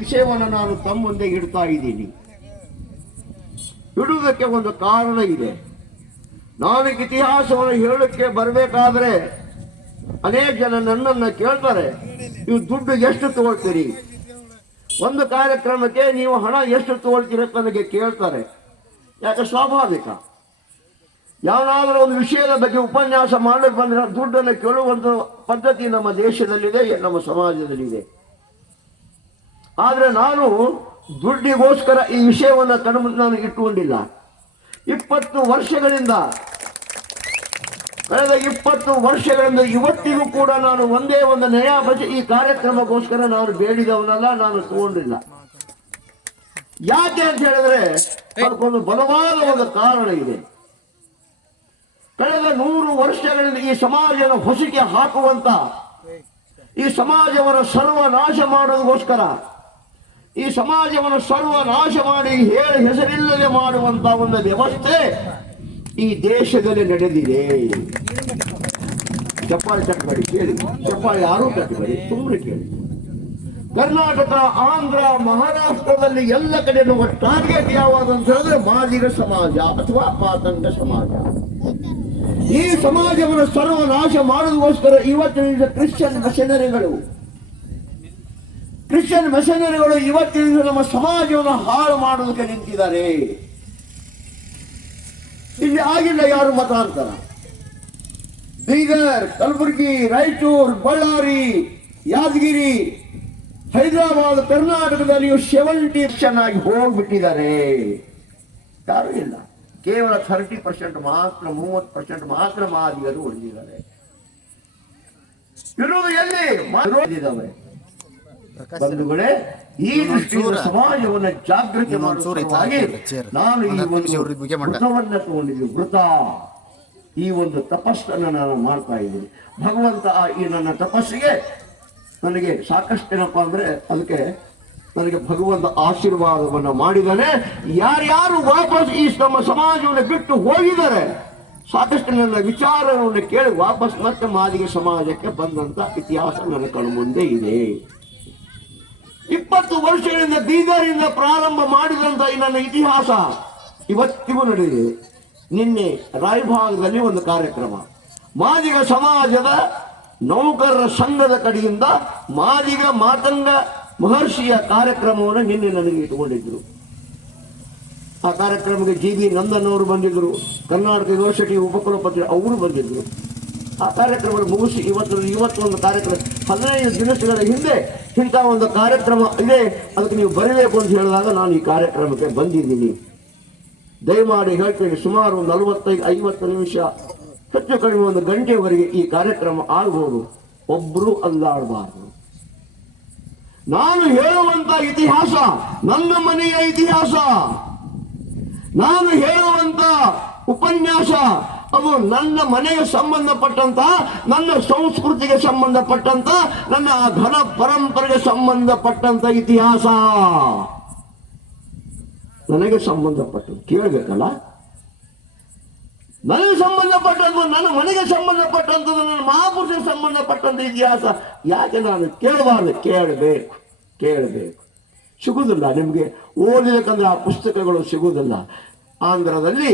ವಿಷಯವನ್ನು ನಾನು ತಮ್ಮ ಮುಂದೆ ಇಡ್ತಾ ಇದ್ದೀನಿ. ಇಡುವುದಕ್ಕೆ ಒಂದು ಕಾರಣ ಇದೆ. ನಾನು ಇತಿಹಾಸವನ್ನು ಹೇಳಕ್ಕೆ ಬರಬೇಕಾದ್ರೆ ಅನೇಕ ಜನ ನನ್ನನ್ನು ಕೇಳ್ತಾರೆ, ನೀವು ದುಡ್ಡು ಎಷ್ಟು ತಗೊಳ್ತೀರಿ, ಒಂದು ಕಾರ್ಯಕ್ರಮಕ್ಕೆ ನೀವು ಹಣ ಎಷ್ಟು ತಗೊಳ್ತೀರಿ ಅಂತ ನನಗೆ ಕೇಳ್ತಾರೆ. ಯಾಕೆ ಸ್ವಾಭಾವಿಕ. ಯಾವನಾದರೂ ಒಂದು ವಿಷಯದ ಬಗ್ಗೆ ಉಪನ್ಯಾಸ ಮಾಡಲಿಕ್ಕೆ ಬಂದರೆ ದುಡ್ಡನ್ನು ಕೇಳುವಂಥ ಪದ್ಧತಿ ನಮ್ಮ ದೇಶದಲ್ಲಿದೆ, ನಮ್ಮ ಸಮಾಜದಲ್ಲಿದೆ. ಆದರೆ ನಾನು ದುಡ್ಡಿಗೋಸ್ಕರ ಈ ವಿಷಯವನ್ನು ಕಣ್ಮುಂದೆ ನಾನು ಇಟ್ಟುಕೊಂಡಿಲ್ಲ. 20 ವರ್ಷಗಳಿಂದ, ಕಳೆದ 20 ವರ್ಷಗಳಿಂದ ಇವತ್ತಿಗೂ ಕೂಡ ನಾನು ಒಂದೇ ಒಂದು ನಯಾ ಬಜೆ ಈ ಕಾರ್ಯಕ್ರಮಕ್ಕೋಸ್ಕರ ನಾನು ಬೇಡಿದವನಲ್ಲ, ನಾನು ತಗೊಂಡಿಲ್ಲ. ಯಾಕೆ ಅಂತ ಹೇಳಿದ್ರೆ ಅದಕ್ಕೊಂದು ಬಲವಾದ ಒಂದು ಕಾರಣ ಇದೆ. ಕಳೆದ 100 ವರ್ಷಗಳಿಂದ ಈ ಸಮಾಜದ ಹೊಸಿಗೆ ಹಾಕುವಂತ, ಈ ಸಮಾಜವನ್ನು ಸರ್ವನಾಶ ಮಾಡೋದಕ್ಕೋಸ್ಕರ, ಈ ಸಮಾಜವನ್ನು ಸರ್ವನಾಶ ಮಾಡಿ ಹೆಸರಿಲ್ಲದೆ ಮಾಡುವಂತ ಒಂದು ವ್ಯವಸ್ಥೆ ಈ ದೇಶದಲ್ಲಿ ನಡೆದಿದೆ. ಚಪ್ಪಾಳೆ ತಟ್ಟಬೇಡಿ, ಕೇಳಿ. ಚಪ್ಪಾಳೆ ಯಾರೂ ತಟ್ಟಬೇಡಿ, ಸುಮ್ಮನೆ ಕೇಳಿ. ಕರ್ನಾಟಕ, ಆಂಧ್ರ, ಮಹಾರಾಷ್ಟ್ರದಲ್ಲಿ ಎಲ್ಲ ಕಡೆ ಟಾರ್ಗೆಟ್ ಯಾವಾಗ ಅಂತ ಹೇಳಿದ್ರೆ ಮಾದಿಗ ಸಮಾಜ ಅಥವಾ ಮಾತಂಗ ಸಮಾಜ. ಈ ಸಮಾಜವನ್ನು ಸರ್ವನಾಶ ಮಾಡೋದಕ್ಕೋಸ್ಕರ ಇವತ್ತಿನ ಕ್ರಿಶ್ಚಿಯನ್ ಮಿಷನರಿಗಳು ಇವತ್ತಿನ ನಮ್ಮ ಸಮಾಜವನ್ನು ಹಾಳು ಮಾಡೋದಕ್ಕೆ ನಿಂತಿದ್ದಾರೆ. ಇಲ್ಲಿ ಆಗಿಲ್ಲ ಯಾರು ಮತಾಂತರ. ಬೀದರ್, ಕಲಬುರಗಿ, ರಾಯಚೂರು, ಬಳ್ಳಾರಿ, ಯಾದಗಿರಿ, ಹೈದರಾಬಾದ್, ಕರ್ನಾಟಕದಲ್ಲಿ 70% ಆಗಿ ಹೋಗ್ಬಿಟ್ಟಿದ್ದಾರೆ. ಯಾರು ಇಲ್ಲ. ಕೇವಲ 30% ಮಾತ್ರ, 30% ಮಾತ್ರ ಮಾದಿಗರು ಉಳಿದಿದ್ದಾರೆ. ಇರುವುದು ಎಲ್ಲಿ ಬಂಧುಗಳೇ. ಈ ದೃಷ್ಟಿಯಿಂದ ಸಮಾಜವನ್ನು ಜಾಗೃತಿ ಮಾಡುವುದಕ್ಕಾಗಿ ನಾನು ಈ ಒಂದು ವೃತವನ್ನು ತಗೊಂಡಿದ್ದೀನಿ. ವೃತ, ಈ ಒಂದು ತಪಸ್ಸನ್ನು ನಾನು ಮಾಡ್ತಾ ಇದ್ದೀನಿ. ಭಗವಂತ ಈ ನನ್ನ ತಪಸ್ಸಿಗೆ ನನಗೆ ಸಾಕಷ್ಟು ಏನಪ್ಪ ಅಂದ್ರೆ ಅದಕ್ಕೆ ನನಗೆ ಭಗವಂತ ಆಶೀರ್ವಾದವನ್ನು ಮಾಡಿದ್ದಾನೆ. ಯಾರ್ಯಾರು ವಾಪಸ್ ಈ ನಮ್ಮ ಸಮಾಜವನ್ನು ಬಿಟ್ಟು ಹೋಗಿದ್ದಾರೆ, ಸಾಕಷ್ಟು ನನ್ನ ವಿಚಾರವನ್ನು ಕೇಳಿ ವಾಪಸ್ ಮತ್ತೆ ಮಾದಿಗ ಸಮಾಜಕ್ಕೆ ಬಂದಂತ ಇತಿಹಾಸ ನನ್ನ ಕಣ್ಣು ಮುಂದೆ ಇದೆ. 20 ವರ್ಷಗಳಿಂದ ಬೀದರಿಂದ ಪ್ರಾರಂಭ ಮಾಡಿದಂತ ಈ ನನ್ನ ಇತಿಹಾಸ ಇವತ್ತಿಗೂ ನಡೆದಿದೆ. ನಿನ್ನೆ ರಾಯಭಾಗದಲ್ಲಿ ಒಂದು ಕಾರ್ಯಕ್ರಮ, ಮಾದಿಗ ಸಮಾಜದ ನೌಕರರ ಸಂಘದ ಕಡೆಯಿಂದ ಮಾದಿಗ ಮಾತಂಗ ಮಹರ್ಷಿಯ ಕಾರ್ಯಕ್ರಮವನ್ನು ನಿನ್ನೆ ನನಗೆ ಇಟ್ಟುಕೊಂಡಿದ್ರು. ಆ ಕಾರ್ಯಕ್ರಮಕ್ಕೆ GB ನಂದನ್ ಅವರು ಬಂದಿದ್ರು, ಕರ್ನಾಟಕ ಯೂನಿವರ್ಸಿಟಿ ಉಪಕುಲಪತಿ ಅವರು ಬಂದಿದ್ರು. ಆ ಕಾರ್ಯಕ್ರಮ ಮುಗಿಸಿ ಇವತ್ತೊಂದು ಕಾರ್ಯಕ್ರಮ, 15 ದಿನಗಳ ಹಿಂದೆ ಇಂಥ ಒಂದು ಕಾರ್ಯಕ್ರಮ ಇದೆ, ಅದಕ್ಕೆ ನೀವು ಬರಬೇಕು ಅಂತ ಹೇಳಿದಾಗ ನಾನು ಈ ಕಾರ್ಯಕ್ರಮಕ್ಕೆ ಬಂದಿದ್ದೀನಿ. ದಯಮಾಡಿ ಹೇಳ್ತೇನೆ, ಸುಮಾರು ಒಂದು 45-50 ನಿಮಿಷ, ಹೆಚ್ಚು ಕಡಿಮೆ 1 ಗಂಟೆವರೆಗೆ ಈ ಕಾರ್ಯಕ್ರಮ ಆಗ್ಬೋದು. ಒಬ್ಬರು ಅಲ್ಲಾಡಬಾರದು. ನಾನು ಹೇಳುವಂತ ಇತಿಹಾಸ ನನ್ನ ಮನೆಯ ಇತಿಹಾಸ, ನಾನು ಹೇಳುವಂತ ಉಪನ್ಯಾಸ ಅದು ನನ್ನ ಮನೆಗೆ ಸಂಬಂಧಪಟ್ಟಂತ, ನನ್ನ ಸಂಸ್ಕೃತಿಗೆ ಸಂಬಂಧಪಟ್ಟಂತ, ನನ್ನ ಘನ ಪರಂಪರೆಗೆ ಸಂಬಂಧಪಟ್ಟಂತ ಇತಿಹಾಸ ನನಗೆ ಸಂಬಂಧಪಟ್ಟದ್ದು. ಕೇಳಬೇಕಲ್ಲ, ನನಗೆ ಸಂಬಂಧಪಟ್ಟದ್ದು, ನನ್ನ ಮನೆಗೆ ಸಂಬಂಧಪಟ್ಟಂಥದ್ದು, ನನ್ನ ಮಹಾಪುರುಷರಿಗೆ ಸಂಬಂಧಪಟ್ಟಂತ ಇತಿಹಾಸ ಯಾಕೆ ನಾನು ಕೇಳಬಾರ್ದು? ಕೇಳಬೇಕು. ಸಿಗುವುದಿಲ್ಲ ನಿಮಗೆ, ಓದಬೇಕಂದ್ರೆ ಆ ಪುಸ್ತಕಗಳು ಸಿಗುವುದಿಲ್ಲ. ಆಂಧ್ರದಲ್ಲಿ,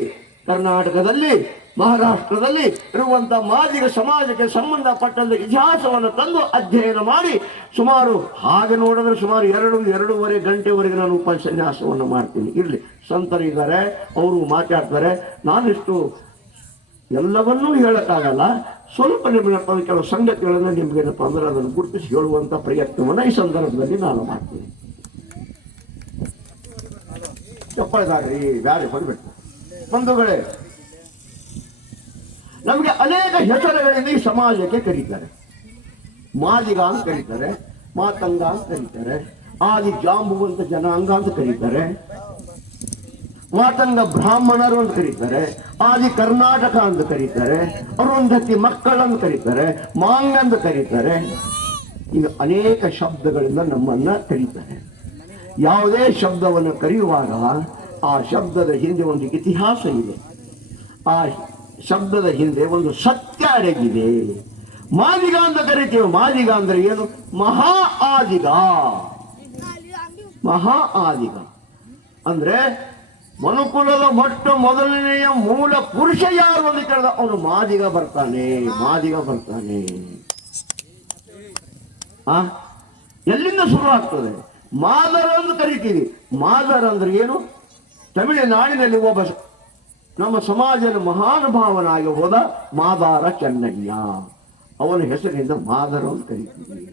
ಕರ್ನಾಟಕದಲ್ಲಿ, ಮಹಾರಾಷ್ಟ್ರದಲ್ಲಿ ಇರುವಂತ ಮಾದಿಗ ಸಮಾಜಕ್ಕೆ ಸಂಬಂಧಪಟ್ಟಂತ ಇತಿಹಾಸವನ್ನು ತಂದು ಅಧ್ಯಯನ ಮಾಡಿ ಸುಮಾರು, ಹಾಗೆ ನೋಡಿದ್ರೆ ಸುಮಾರು 2-2.5 ಗಂಟೆವರೆಗೆ ನಾನು ಉಪನ್ಯಾಸವನ್ನು ಮಾಡ್ತೀನಿ. ಇರಲಿ, ಸಂತರಿದ್ದಾರೆ, ಅವರು ಮಾತಾಡ್ತಾರೆ. ನಾನಿಷ್ಟು ಎಲ್ಲವನ್ನೂ ಹೇಳಕ್ಕಾಗಲ್ಲ. ಸ್ವಲ್ಪ ನಿಮ್ಗೇನಪ್ಪ ಕೆಲವು ಸಂಗತಿಗಳನ್ನು ನಿಮ್ಗೇನಪ್ಪ ಅಂದ್ರೆ ಅದನ್ನು ಗುರುತಿಸಿ ಹೇಳುವಂತ ಪ್ರಯತ್ನವನ್ನು ಈ ಸಂದರ್ಭದಲ್ಲಿ ನಾನು ಮಾಡ್ತೀನಿ. ಚಪ್ಪಳಿದಾರ್ರಿ ಬ್ಯಾರೆ ಬಂದ್ಬಿಟ್ಟು. ಬಂಧುಗಳೇ, ನಮಗೆ ಅನೇಕ ಹೆಸರುಗಳಿಂದ ಈ ಸಮಾಜಕ್ಕೆ ಕರೀತಾರೆ. ಮಾದಿಗ ಅಂತ ಕರೀತಾರೆ, ಮಾತಂಗ ಅಂತ ಕರೀತಾರೆ, ಆದಿ ಜಾಂಬುವಂತ ಜನಾಂಗ ಅಂತ ಕರೀತಾರೆ, ಮಾತಂಗ ಬ್ರಾಹ್ಮಣರು ಅಂತ ಕರೀತಾರೆ, ಆದಿ ಕರ್ನಾಟಕ ಅಂತ ಕರೀತಾರೆ, ಅರುಂಧತಿ ಮಕ್ಕಳಂತ ಕರೀತಾರೆ, ಮಾಂಗ ಅಂತ ಕರೀತಾರೆ. ಇನ್ನು ಅನೇಕ ಶಬ್ದಗಳಿಂದ ನಮ್ಮನ್ನ ಕರೀತಾರೆ. ಯಾವುದೇ ಶಬ್ದವನ್ನು ಕರೆಯುವಾಗ ಆ ಶಬ್ದದ ಹಿಂದೆ ಒಂದು ಇತಿಹಾಸ ಇದೆ, ಆ ಶಬ್ದದ ಹಿಂದೆ ಒಂದು ಸತ್ಯ ಅಡಗಿದೆ. ಮಾದಿಗ ಅಂತ ಕರಿತೀವಿ. ಮಾದಿಗ ಅಂದ್ರೆ ಏನು? ಮಹಾ ಆದಿಗ. ಮಹಾ ಆದಿಗ ಅಂದ್ರೆ ಮನುಕುಲದ ಮೊದಲನೆಯ ಮೂಲ ಪುರುಷ ಯಾರು ಅಂತ ಕೇಳಿದ ಅವನು ಮಾದಿಗ ಬರ್ತಾನೆ. ಎಲ್ಲಿಂದ ಶುರು ಆಗ್ತದೆ? ಮಾದರ ಅಂತ ಕರಿತೀವಿ. ಮಾದರ ಅಂದ್ರೆ ಏನು? ತಮಿಳುನಾಡಿನಲ್ಲಿ ಒಬ್ಬ ನಮ್ಮ ಸಮಾಜದ ಮಹಾನುಭಾವನಾಗಿ ಹೋದ ಮಾದಾರ ಚೆನ್ನಯ್ಯ, ಅವನ ಹೆಸರಿನಿಂದ ಮಾದರ ಅಂತ ಕರಿತೀವಿ.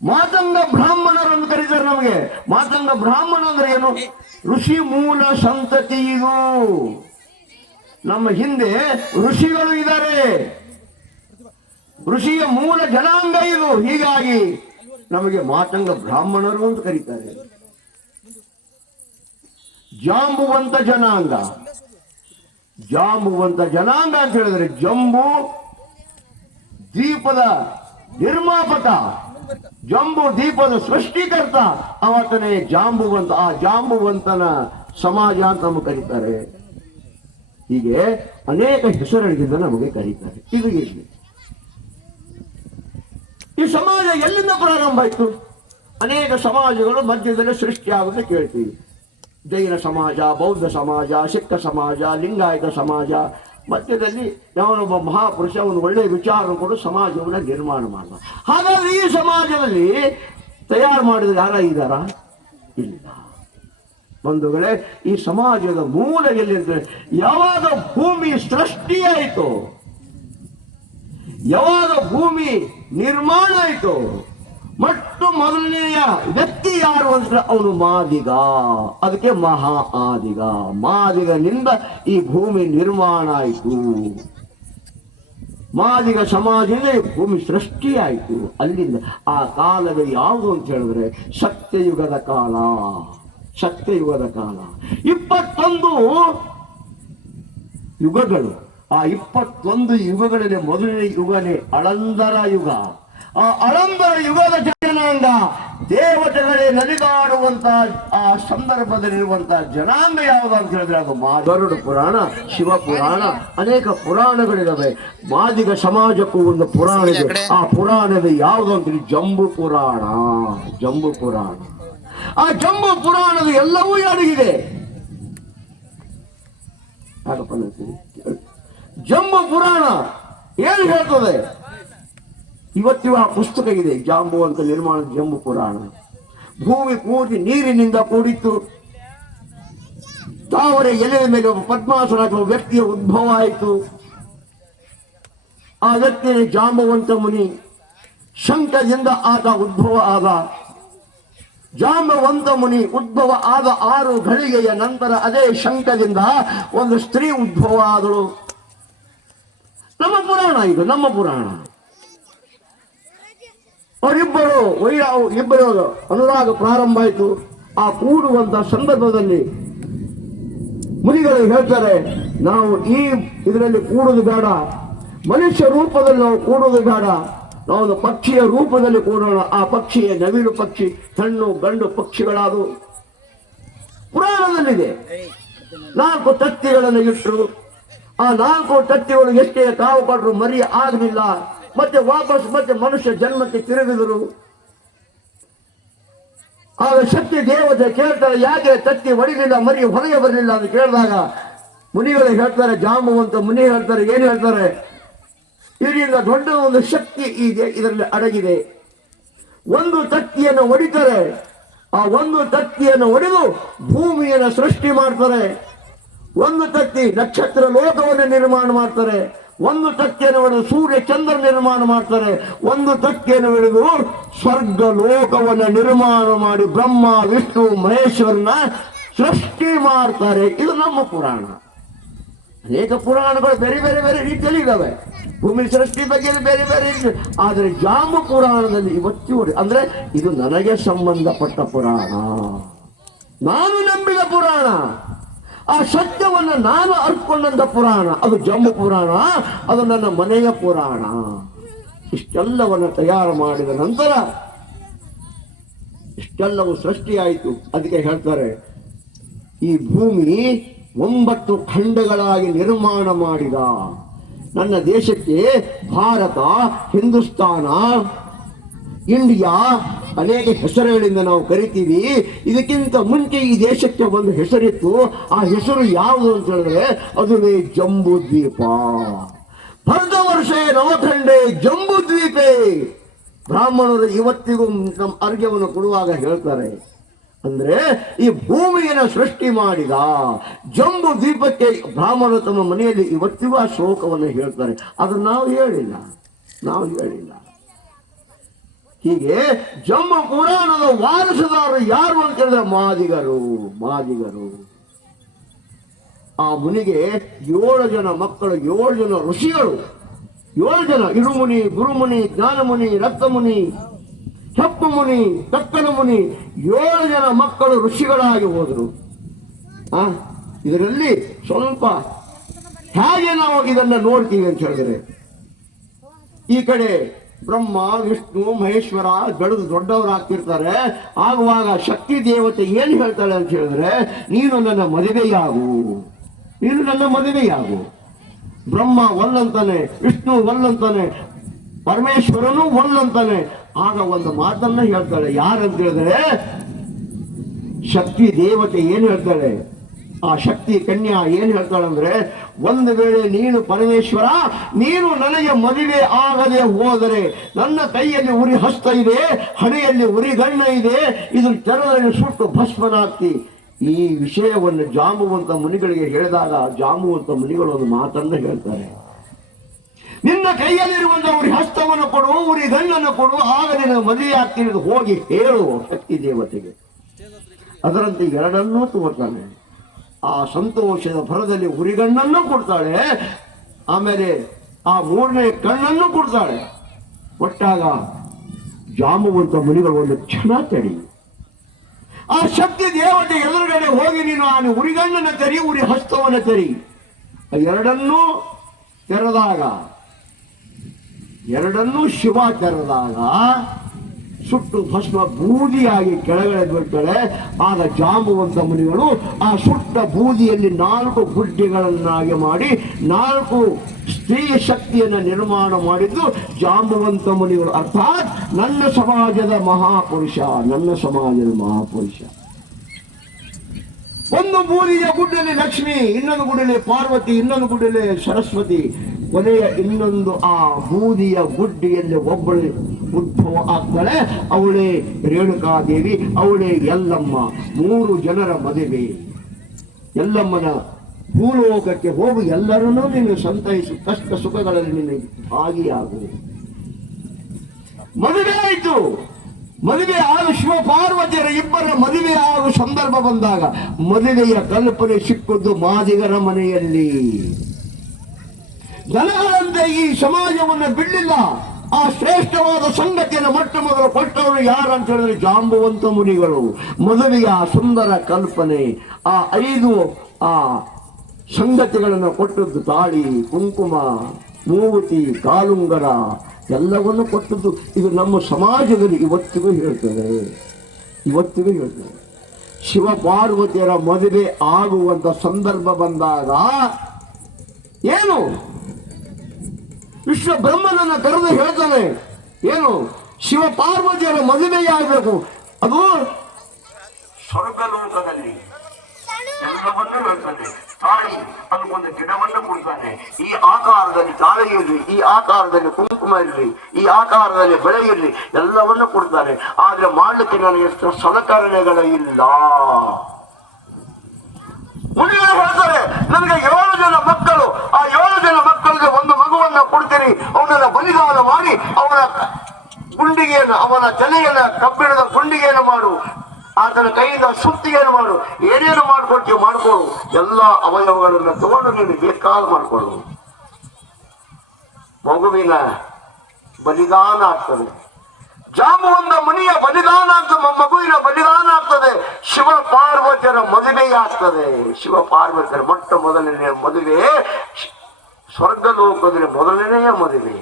ಮಾತಂಗ ಬ್ರಾಹ್ಮಣರು ಅಂತ ಕರೀತಾರೆ ನಮಗೆ. ಮಾತಂಗ ಬ್ರಾಹ್ಮಣ ಅಂದ್ರೆ ಏನು? ಋಷಿ ಮೂಲ ಸಂತತಿ. ಇದು ನಮ್ಮ ಹಿಂದೆ ಋಷಿಗಳು ಇದ್ದಾರೆ, ಋಷಿಯ ಮೂಲ ಜನಾಂಗ ಇದು. ಹೀಗಾಗಿ ನಮಗೆ ಮಾತಂಗ ಬ್ರಾಹ್ಮಣರು ಅಂತ ಕರೀತಾರೆ. ಜಾಂಬುವಂತ ಜನಾಂಗ ಅಂತ ಹೇಳಿದ್ರೆ ಜಂಬೂ ದ್ವೀಪದ ನಿರ್ಮಾಪಕ, ಜಂಬೂ ದ್ವೀಪದ ಸೃಷ್ಟಿಕರ್ತ ಅವತನೇ ಜಾಂಬುವಂತ. ಆ ಜಾಂಬುವಂತನ ಸಮಾಜ ಅಂತ ನಮಗೆ ಕರೀತಾರೆ. ಹೀಗೆ ಅನೇಕ ಹೆಸರುಗಳಿಂದ ನಮಗೆ ಕರೀತಾರೆ. ಇದು ಇರಲಿ. ಈ ಸಮಾಜ ಎಲ್ಲಿಂದ ಪ್ರಾರಂಭ ಆಯಿತು? ಅನೇಕ ಸಮಾಜಗಳು ಮಧ್ಯದಲ್ಲಿ ಸೃಷ್ಟಿಯಾಗುತ್ತೆ ಕೇಳ್ತೀವಿ. ಜೈನ ಸಮಾಜ, ಬೌದ್ಧ ಸಮಾಜ, ಸಿಖ್ ಸಮಾಜ, ಲಿಂಗಾಯತ ಸಮಾಜ. ಮಧ್ಯದಲ್ಲಿ ಯಾವನೊಬ್ಬ ಮಹಾಪುರುಷ ಒಂದು ಒಳ್ಳೆಯ ವಿಚಾರ ಕೊಡು ಸಮಾಜವನ್ನು ನಿರ್ಮಾಣ ಮಾಡುವ. ಹಾಗಾದ್ರೆ ಈ ಸಮಾಜದಲ್ಲಿ ತಯಾರು ಮಾಡಿದ ಯಾರ ಇದ್ದಾರ? ಇಲ್ಲ. ಬಂಧುಗಳೇ, ಈ ಸಮಾಜದ ಮೂಲ ಎಲ್ಲಿರ್ತದೆ? ಯಾವಾಗ ಭೂಮಿ ಸೃಷ್ಟಿಯಾಯಿತು, ಯಾವಾಗ ಭೂಮಿ ನಿರ್ಮಾಣ ಆಯಿತು, ಮೊದಲನೆಯ ವ್ಯಕ್ತಿ ಯಾರು ಅಂದ್ರೆ ಅವನು ಮಾದಿಗ. ಅದಕ್ಕೆ ಮಹಾ ಆದಿಗ. ಮಾದಿಗನಿಂದ ಈ ಭೂಮಿ ನಿರ್ಮಾಣ ಆಯಿತು. ಮಾದಿಗ ಸಮಾಜದಿಂದ ಈ ಭೂಮಿ ಸೃಷ್ಟಿಯಾಯಿತು. ಅಲ್ಲಿಂದ ಆ ಕಾಲದ ಯಾವುದು ಅಂತ ಹೇಳಿದ್ರೆ ಸತ್ಯಯುಗದ ಕಾಲ. 21 ಯುಗಗಳು. ಆ 21 ಯುಗಗಳಲ್ಲಿ ಮೊದಲನೇ ಯುಗನೇ ಅಳಂದರ ಯುಗ. ಆ ಅಳಂದರ ಯುಗದ ಜನಾಂಗ ದೇವತೆಗಳೇ ನಲಿದಾಡುವಂತ ಆ ಸಂದರ್ಭದಲ್ಲಿರುವಂತಹ ಜನಾಂಗ ಯಾವುದು ಅಂತ ಹೇಳಿದ್ರೆ ಅದು ಗರುಡ ಪುರಾಣ, ಶಿವ ಪುರಾಣ, ಅನೇಕ ಪುರಾಣಗಳಿದಾವೆ. ಮಾದಿಗ ಸಮಾಜಕ್ಕೂ ಒಂದು ಪುರಾಣ ಇದೆ. ಆ ಪುರಾಣದ ಯಾವುದು ಅಂತ ಜಂಬೂ ಪುರಾಣ. ಆ ಜಂಬೂ ಪುರಾಣದ ಎಲ್ಲವೂ ಅಡಗಿದೆ. ಜಂಬೂ ಪುರಾಣ ಏನು ಹೇಳ್ತದೆ? ಇವತ್ತಿಗೂ ಆ ಪುಸ್ತಕ ಇದೆ, ಜಾಂಬು ಅಂತ ನಿರ್ಮಾಣದ ಜಂಬೂ ಪುರಾಣ. ಭೂಮಿ ಪೂರ್ತಿ ನೀರಿನಿಂದ ಕೂಡಿತ್ತು. ತಾವರೆ ಎಲೆಯ ಮೇಲೆ ಒಬ್ಬ ಪದ್ಮಾಸನ ಅಥವಾ ವ್ಯಕ್ತಿಯ ಉದ್ಭವ ಆಯಿತು. ಆ ವ್ಯಕ್ತಿಯ ಜಾಂಬವಂತ ಮುನಿ. ಶಂಖದಿಂದ ಆತ ಉದ್ಭವ ಆದ. ಜಾಂಬವಂತ ಮುನಿ ಉದ್ಭವ ಆದ 6 ಘಳಿಗೆಯ ನಂತರ ಅದೇ ಶಂಖದಿಂದ ಒಂದು ಸ್ತ್ರೀ ಉದ್ಭವ ಆದಳು. ನಮ್ಮ ಪುರಾಣ ಇದು, ನಮ್ಮ ಪುರಾಣ. ಇಬ್ಬರು ಅನುರಾಗ ಪ್ರಾರಂಭ ಆಯಿತು. ಆ ಕೂಡುವಂತ ಸಂದರ್ಭದಲ್ಲಿ ಮುನಿಗಳು ಹೇಳ್ತಾರೆ, ನಾವು ಈ ಇದರಲ್ಲಿ ಕೂಡುವುದು ಬೇಡ, ಮನುಷ್ಯ ರೂಪದಲ್ಲಿ ನಾವು ಕೂಡುವುದು ಬೇಡ, ನಾವು ಪಕ್ಷಿಯ ರೂಪದಲ್ಲಿ ಕೂಡೋಣ. ಆ ಪಕ್ಷಿಯ ನವಿಲು ಪಕ್ಷಿ, ಹೆಣ್ಣು ಗಂಡು ಪಕ್ಷಿಗಳಾದವು. ಪುರಾಣದಲ್ಲಿದೆ. 4 ತತ್ತಿಗಳನ್ನು ಇಟ್ಟರು. ಆ 4 ತತ್ತಿಗಳು ಎಷ್ಟೇ ಕಾವು ಕೊಟ್ಟರು ಮರಿ ಆಗಲಿಲ್ಲ. ಮತ್ತೆ ವಾಪಸ್ ಮನುಷ್ಯ ಜನ್ಮಕ್ಕೆ ತಿರುಗಿದರು. ಆಗ ಶಕ್ತಿ ದೇವತೆ ಕೇಳ್ತಾರೆ, ಯಾಕೆ ತತ್ತಿ ಹೊಡಿಲಿಲ್ಲ, ಮರಿ ಹೊರಗೆ ಬರಲಿಲ್ಲ ಅಂತ ಕೇಳಿದಾಗ ಮುನಿಗಳು ಹೇಳ್ತಾರೆ, ಜಾಂಬುವಂತ ಮುನಿ ಹೇಳ್ತಾರೆ, ಏನು ಹೇಳ್ತಾರೆ? ಇದರಿಂದ ದೊಡ್ಡ ಒಂದು ಶಕ್ತಿ ಇದೆ, ಇದರಲ್ಲಿ ಅಡಗಿದೆ. ಒಂದು ತತ್ತಿಯನ್ನು ಹೊಡಿತಾರೆ. ಆ ಒಂದು ತತ್ತಿಯನ್ನು ಹೊಡೆದು ಭೂಮಿಯನ್ನು ಸೃಷ್ಟಿ ಮಾಡ್ತಾರೆ. ಒಂದು ತತ್ತಿ ನಕ್ಷತ್ರ ಲೋಕವನ್ನು ನಿರ್ಮಾಣ ಮಾಡ್ತಾರೆ. ಒಂದು ತಕ್ಕೆಯನ್ನು ಹೊಡೆದು ಸೂರ್ಯ ಚಂದ್ರ ನಿರ್ಮಾಣ ಮಾಡ್ತಾರೆ. ಒಂದು ತಕ್ಕೆಯನ್ನು ಹಿಡಿದು ಸ್ವರ್ಗ ಲೋಕವನ್ನು ನಿರ್ಮಾಣ ಮಾಡಿ ಬ್ರಹ್ಮ ವಿಷ್ಣು ಮಹೇಶ್ವರನ ಸೃಷ್ಟಿ ಮಾಡ್ತಾರೆ. ಇದು ನಮ್ಮ ಪುರಾಣ. ಅನೇಕ ಪುರಾಣಗಳು ಬೇರೆ ಬೇರೆ ಬೇರೆ ರೀತಿಯಲ್ಲಿ ಇದ್ದಾವೆ. ಭೂಮಿ ಸೃಷ್ಟಿ ಬಗ್ಗೆ ಬೇರೆ ಬೇರೆ ರೀತಿ. ಆದರೆ ಜಾಂಬು ಪುರಾಣದಲ್ಲಿ ಇವತ್ತು ಅಂದ್ರೆ ಇದು ನನಗೆ ಸಂಬಂಧಪಟ್ಟ ಪುರಾಣ, ನಾನು ನಂಬಿದ ಪುರಾಣ, ಆ ಸತ್ಯವನ್ನು ನಾನು ಅರ್ಕೊಂಡಂತ ಪುರಾಣ. ಅದು ಜಂಬು ಪುರಾಣ, ಅದು ನನ್ನ ಮನೆಯ ಪುರಾಣ. ಇಷ್ಟೆಲ್ಲವನ್ನು ತಯಾರು ಮಾಡಿದ ನಂತರ ಇಷ್ಟೆಲ್ಲವೂ ಸೃಷ್ಟಿಯಾಯಿತು. ಅದಕ್ಕೆ ಹೇಳ್ತಾರೆ, ಈ ಭೂಮಿ 9 ಖಂಡಗಳಾಗಿ ನಿರ್ಮಾಣ ಮಾಡಿದ. ನನ್ನ ದೇಶಕ್ಕೆ ಭಾರತ, ಹಿಂದೂಸ್ತಾನ, ಇಂಡಿಯಾ, ಅನೇಕ ಹೆಸರುಗಳಿಂದ ನಾವು ಕರಿತೀವಿ. ಇದಕ್ಕಿಂತ ಮುಂಚೆ ಈ ದೇಶಕ್ಕೆ ಒಂದು ಹೆಸರಿತ್ತು. ಆ ಹೆಸರು ಯಾವುದು ಅಂತ ಹೇಳಿದ್ರೆ ಅದುವೇ ಜಂಬೂ ದ್ವೀಪ. ಭರತ ವರ್ಷ ನವಖಂಡೆ ಜಂಬೂ ದ್ವೀಪೆ. ಬ್ರಾಹ್ಮಣರು ಇವತ್ತಿಗೂ ನಮ್ಮ ಅರ್ಘ್ಯವನ್ನು ಕೊಡುವಾಗ ಹೇಳ್ತಾರೆ, ಅಂದ್ರೆ ಈ ಭೂಮಿಯನ್ನು ಸೃಷ್ಟಿ ಮಾಡಿದ ಜಂಬೂ ದ್ವೀಪಕ್ಕೆ ಬ್ರಾಹ್ಮಣರು ತಮ್ಮ ಮನೆಯಲ್ಲಿ ಇವತ್ತಿಗೂ ಆ ಶ್ಲೋಕವನ್ನು ಹೇಳ್ತಾರೆ. ಅದನ್ನು ನಾವು ಹೇಳಿಲ್ಲ. ಹೀಗೆ ಜಂಬೂ ಪುರಾಣದ ವಾರಸುದಾರರು ಯಾರು ಅಂತ ಹೇಳಿದ್ರೆ ಮಾದಿಗರು. ಆ ಮುನಿಗೆ 7 ಜನ ಮಕ್ಕಳು, 7 ಜನ ಋಷಿಗಳು, 7 ಜನ ಇರುಮುನಿ, ಗುರುಮುನಿ, ಜ್ಞಾನಮುನಿ, ರಕ್ತಮುನಿ, ಹೆಪ್ಪು ಮುನಿ, ತಕ್ಕನ ಮುನಿ, 7 ಜನ ಮಕ್ಕಳು ಋಷಿಗಳಾಗಿ ಹೋದರು. ಇದರಲ್ಲಿ ಸ್ವಲ್ಪ ಹೇಗೆ ನಾವು ಇದನ್ನ ನೋಡ್ತೀವಿ ಅಂತ ಹೇಳಿದ್ರೆ, ಈ ಕಡೆ ಬ್ರಹ್ಮ, ವಿಷ್ಣು, ಮಹೇಶ್ವರ ಬೆಳೆದು ದೊಡ್ಡವರಾಗ್ತಿರ್ತಾರೆ. ಆಗುವಾಗ ಶಕ್ತಿ ದೇವತೆ ಏನು ಹೇಳ್ತಾಳೆ ಅಂತ ಹೇಳಿದ್ರೆ, ನೀನು ನನ್ನ ಮದುವೆಯಾಗು. ಬ್ರಹ್ಮ ಒಲ್ಲಂತಾನೆ, ವಿಷ್ಣು ಒಲ್ಲಂತಾನೆ, ಪರಮೇಶ್ವರನು ಒಲ್ಲಂತಾನೆ. ಆಗ ಒಂದು ಮಾತನ್ನ ಹೇಳ್ತಾಳೆ. ಯಾರಂತ ಹೇಳಿದ್ರೆ ಶಕ್ತಿ ದೇವತೆ ಏನು ಹೇಳ್ತಾಳೆ, ಆ ಶಕ್ತಿ ಕನ್ಯಾ ಏನು ಹೇಳ್ತಾಳೆ ಅಂದ್ರೆ, ಒಂದು ವೇಳೆ ನೀನು ಪರಮೇಶ್ವರ ನೀನು ನನಗೆ ಮದುವೆ ಆಗದೆ ಹೋದರೆ ನನ್ನ ಕೈಯಲ್ಲಿ ಉರಿ ಹಸ್ತ ಇದೆ, ಹಣೆಯಲ್ಲಿ ಉರಿ ಗಣ್ಣ ಇದೆ, ಇದನ್ನು ತೆರದಲ್ಲಿ ಸುಟ್ಟು ಭಸ್ಮನಾಗ್ತಿ. ಈ ವಿಷಯವನ್ನು ಜಾಂಬುವಂತ ಮುನಿಗಳಿಗೆ ಹೇಳಿದಾಗ ಜಾಂಬುವಂತ ಮುನಿಗಳು ಒಂದು ಮಾತನ್ನ ಹೇಳ್ತಾರೆ, ನಿನ್ನ ಕೈಯಲ್ಲಿರುವಂತ ಉರಿ ಹಸ್ತವನ್ನು ಕೊಡು, ಉರಿ ಗಣ್ಣನ್ನು ಕೊಡು, ಆಗ ನಿನ್ನ ಮದುವೆ ಆಗ್ತೀನಿ ಹೋಗಿ ಹೇಳು ಶಕ್ತಿ ದೇವತೆಗೆ. ಅದರಂತೆ 2 ತೋರ್ತಾನೆ. ಆ ಸಂತೋಷದ ಭರದಲ್ಲಿ ಉರಿಗಣ್ಣನ್ನು ಕೊಡ್ತಾಳೆ, ಆಮೇಲೆ ಆ 3ನೇ ಕಣ್ಣನ್ನು ಕೊಡ್ತಾಳೆ. ಕೊಟ್ಟಾಗ ಜಾಂಬುವಂತ ಮುನಿಗಳು ಒಂದು ಕ್ಷಣ ತಡಿ, ಆ ಶಕ್ತಿ ದೇವತೆ ಎದುರುಗಡೆ ಹೋಗಿ ನೀನು ಆ ಉರಿಗಣ್ಣನ ತೆರಿ, ಉರಿ ಹಸ್ತವನ್ನು ತೆರಿ. 2 ತೆರೆದಾಗ, 2 ಶಿವ ತೆರೆದಾಗ ಸುಟ್ಟು ಭಸ್ಮ ಬೂದಿಯಾಗಿ ಕೆಳಗಡೆ ಬೀಳ್ತಾಳೆ. ಆಗ ಜಾಂಬುವಂತ ಮುನಿಗಳು ಆ ಸುಟ್ಟ ಬೂದಿಯಲ್ಲಿ 4 ಗುಡ್ಡೆಗಳನ್ನಾಗಿ ಮಾಡಿ 4 ಸ್ತ್ರೀ ಶಕ್ತಿಯನ್ನು ನಿರ್ಮಾಣ ಮಾಡಿದ್ದು ಜಾಂಬುವಂತ ಮುನಿಗಳು. ಅರ್ಥಾತ್ ನನ್ನ ಸಮಾಜದ ಮಹಾಪುರುಷ. ಒಂದು ಬೂದಿಯ ಗುಡ್ಡಲ್ಲಿ ಲಕ್ಷ್ಮಿ, ಇನ್ನೊಂದು ಗುಡ್ಡಲ್ಲಿ ಪಾರ್ವತಿ, ಇನ್ನೊಂದು ಗುಡ್ಡಲ್ಲಿ ಸರಸ್ವತಿ, ಕೊನೆಯ ಇನ್ನೊಂದು ಆ ಬೂದಿಯ ಗುಡ್ಡಿಯಲ್ಲಿ ಒಬ್ಬಳು ಉದ್ಭವ ಆಗ್ತಾಳೆ. ಅವಳೇ ರೇಣುಕಾದೇವಿ, ಅವಳೇ ಎಲ್ಲಮ್ಮ. 3 ಜನರ ಮದುವೆ. ಎಲ್ಲಮ್ಮನ ಭೂಲೋಕಕ್ಕೆ ಹೋಗು, ಎಲ್ಲರನ್ನೂ ನೀನು ಸಂತೈಸು, ಕಷ್ಟ ಸುಖಗಳಲ್ಲಿ ನೀನು ಭಾಗಿಯಾಗು. ಮದುವೆ ಆಯಿತು. ಮದುವೆ ಆಗ ಶಿವ ಪಾರ್ವತಿಯರ ಇಬ್ಬರ ಮದುವೆ ಆಗುವ ಸಂದರ್ಭ ಬಂದಾಗ ಮದುವೆಯ ಕಲ್ಪನೆ ಸಿಕ್ಕುವುದು ಮಾದಿಗರ ಮನೆಯಲ್ಲಿ. ಜನಗಳಂತೆ ಈ ಸಮಾಜವನ್ನು ಬಿಡಲಿಲ್ಲ. ಆ ಶ್ರೇಷ್ಠವಾದ ಸಂಗತಿಯನ್ನು ಮೊಟ್ಟ ಮೊದಲು ಕೊಟ್ಟವರು ಯಾರಂತ ಹೇಳಿದ್ರೆ ಜಾಂಬುವಂತ ಮುನಿಗಳು. ಮದುವೆಯ ಸುಂದರ ಕಲ್ಪನೆ, ಆ 5 ಸಂಗತಿಗಳನ್ನು ಕೊಟ್ಟದ್ದು ತಾಳಿ, ಕುಂಕುಮ, ಮೂಗುತಿ, ಕಾಲುಂಗರ ಎಲ್ಲವನ್ನು ಕೊಟ್ಟದ್ದು. ಇದು ನಮ್ಮ ಸಮಾಜದಲ್ಲಿ ಇವತ್ತಿಗೂ ಹೇಳ್ತದೆ. ಶಿವ ಪಾರ್ವತಿಯರ ಮದುವೆ ಆಗುವಂತ ಸಂದರ್ಭ ಬಂದಾಗ ಏನು ವಿಶ್ವ ಬ್ರಹ್ಮನನ್ನ ಕರೆದು ಹೇಳ್ತಾನೆ, ಏನು ಶಿವ ಪಾರ್ವತಿಯರ ಮದುವೆಯಾಗಬೇಕು, ಅದು ಸ್ವರ್ಗಲೋಕದಲ್ಲಿ. ಎಲ್ಲವನ್ನೂ ಹೇಳ್ತಾನೆ. ತಾಳಿ ಅದಕ್ಕೊಂದು ಗಿಡವನ್ನು ಕೊಡ್ತಾನೆ. ಈ ಆಕಾರದಲ್ಲಿ ತಾಳಿ ಇರಲಿ, ಈ ಆಕಾರದಲ್ಲಿ ಕುಂಕುಮ ಇರಲಿ, ಈ ಆಕಾರದಲ್ಲಿ ಬೆಳೆ ಇರಲಿ, ಎಲ್ಲವನ್ನೂ ಕೊಡ್ತಾನೆ. ಆದ್ರೆ ಮಾಡಲಿಕ್ಕೆ ನನಗೆ ಸಲಕರಣೆಗಳ ಇಲ್ಲ. ಮುನಿಗಳು ಹೇಳ್ತಾರೆ, ನನಗೆ 7 ಜನ ಮಕ್ಕಳು, ಆ 7 ಜನ ಮಕ್ಕಳಿಗೆ ಒಂದು ಮಗುವನ್ನ ಕೊಡ್ತೀನಿ, ಅವನನ್ನ ಬಲಿದಾನ ಮಾಡಿ ಅವನ ಗುಂಡಿಗೆಯನ್ನು, ಅವನ ತಲೆಯನ್ನ ಕಬ್ಬಿಣದ ಗುಂಡಿಗೆಯನ್ನು ಮಾಡು, ಆತನ ಕೈಯಿಂದ ಸುತ್ತಿಗೆಯನ್ನು ಮಾಡು, ಏನೇನು ಮಾಡ್ಕೊಡ್ತೀವಿ ಮಾಡ್ಕೊಳ್ಳು, ಎಲ್ಲ ಅವಯವಗಳನ್ನು ತಗೊಂಡು ನೀನು ಬೇಕಾದ ಮಾಡ್ಕೊಳ್ಳು. ಮಗುವಿನ ಬಲಿದಾನ ಆಗ್ತದೆ. ಜಾಂಬುವಂತ ಮುನಿಯ ಬಲಿದಾನ ಅಂತ ಮಗುವಿನ ಬಲಿದಾನ ಆಗ್ತದೆ. ಶಿವ ಪಾರ್ವತಿಯರ ಮದುವೆ ಆಗ್ತದೆ. ಶಿವ ಪಾರ್ವತಿಯರ ಮೊಟ್ಟ ಮೊದಲನೆಯ ಮದುವೆ ಸ್ವರ್ಗಲೋಕದಲ್ಲಿ ಮೊದಲನೆಯ ಮದುವೆ.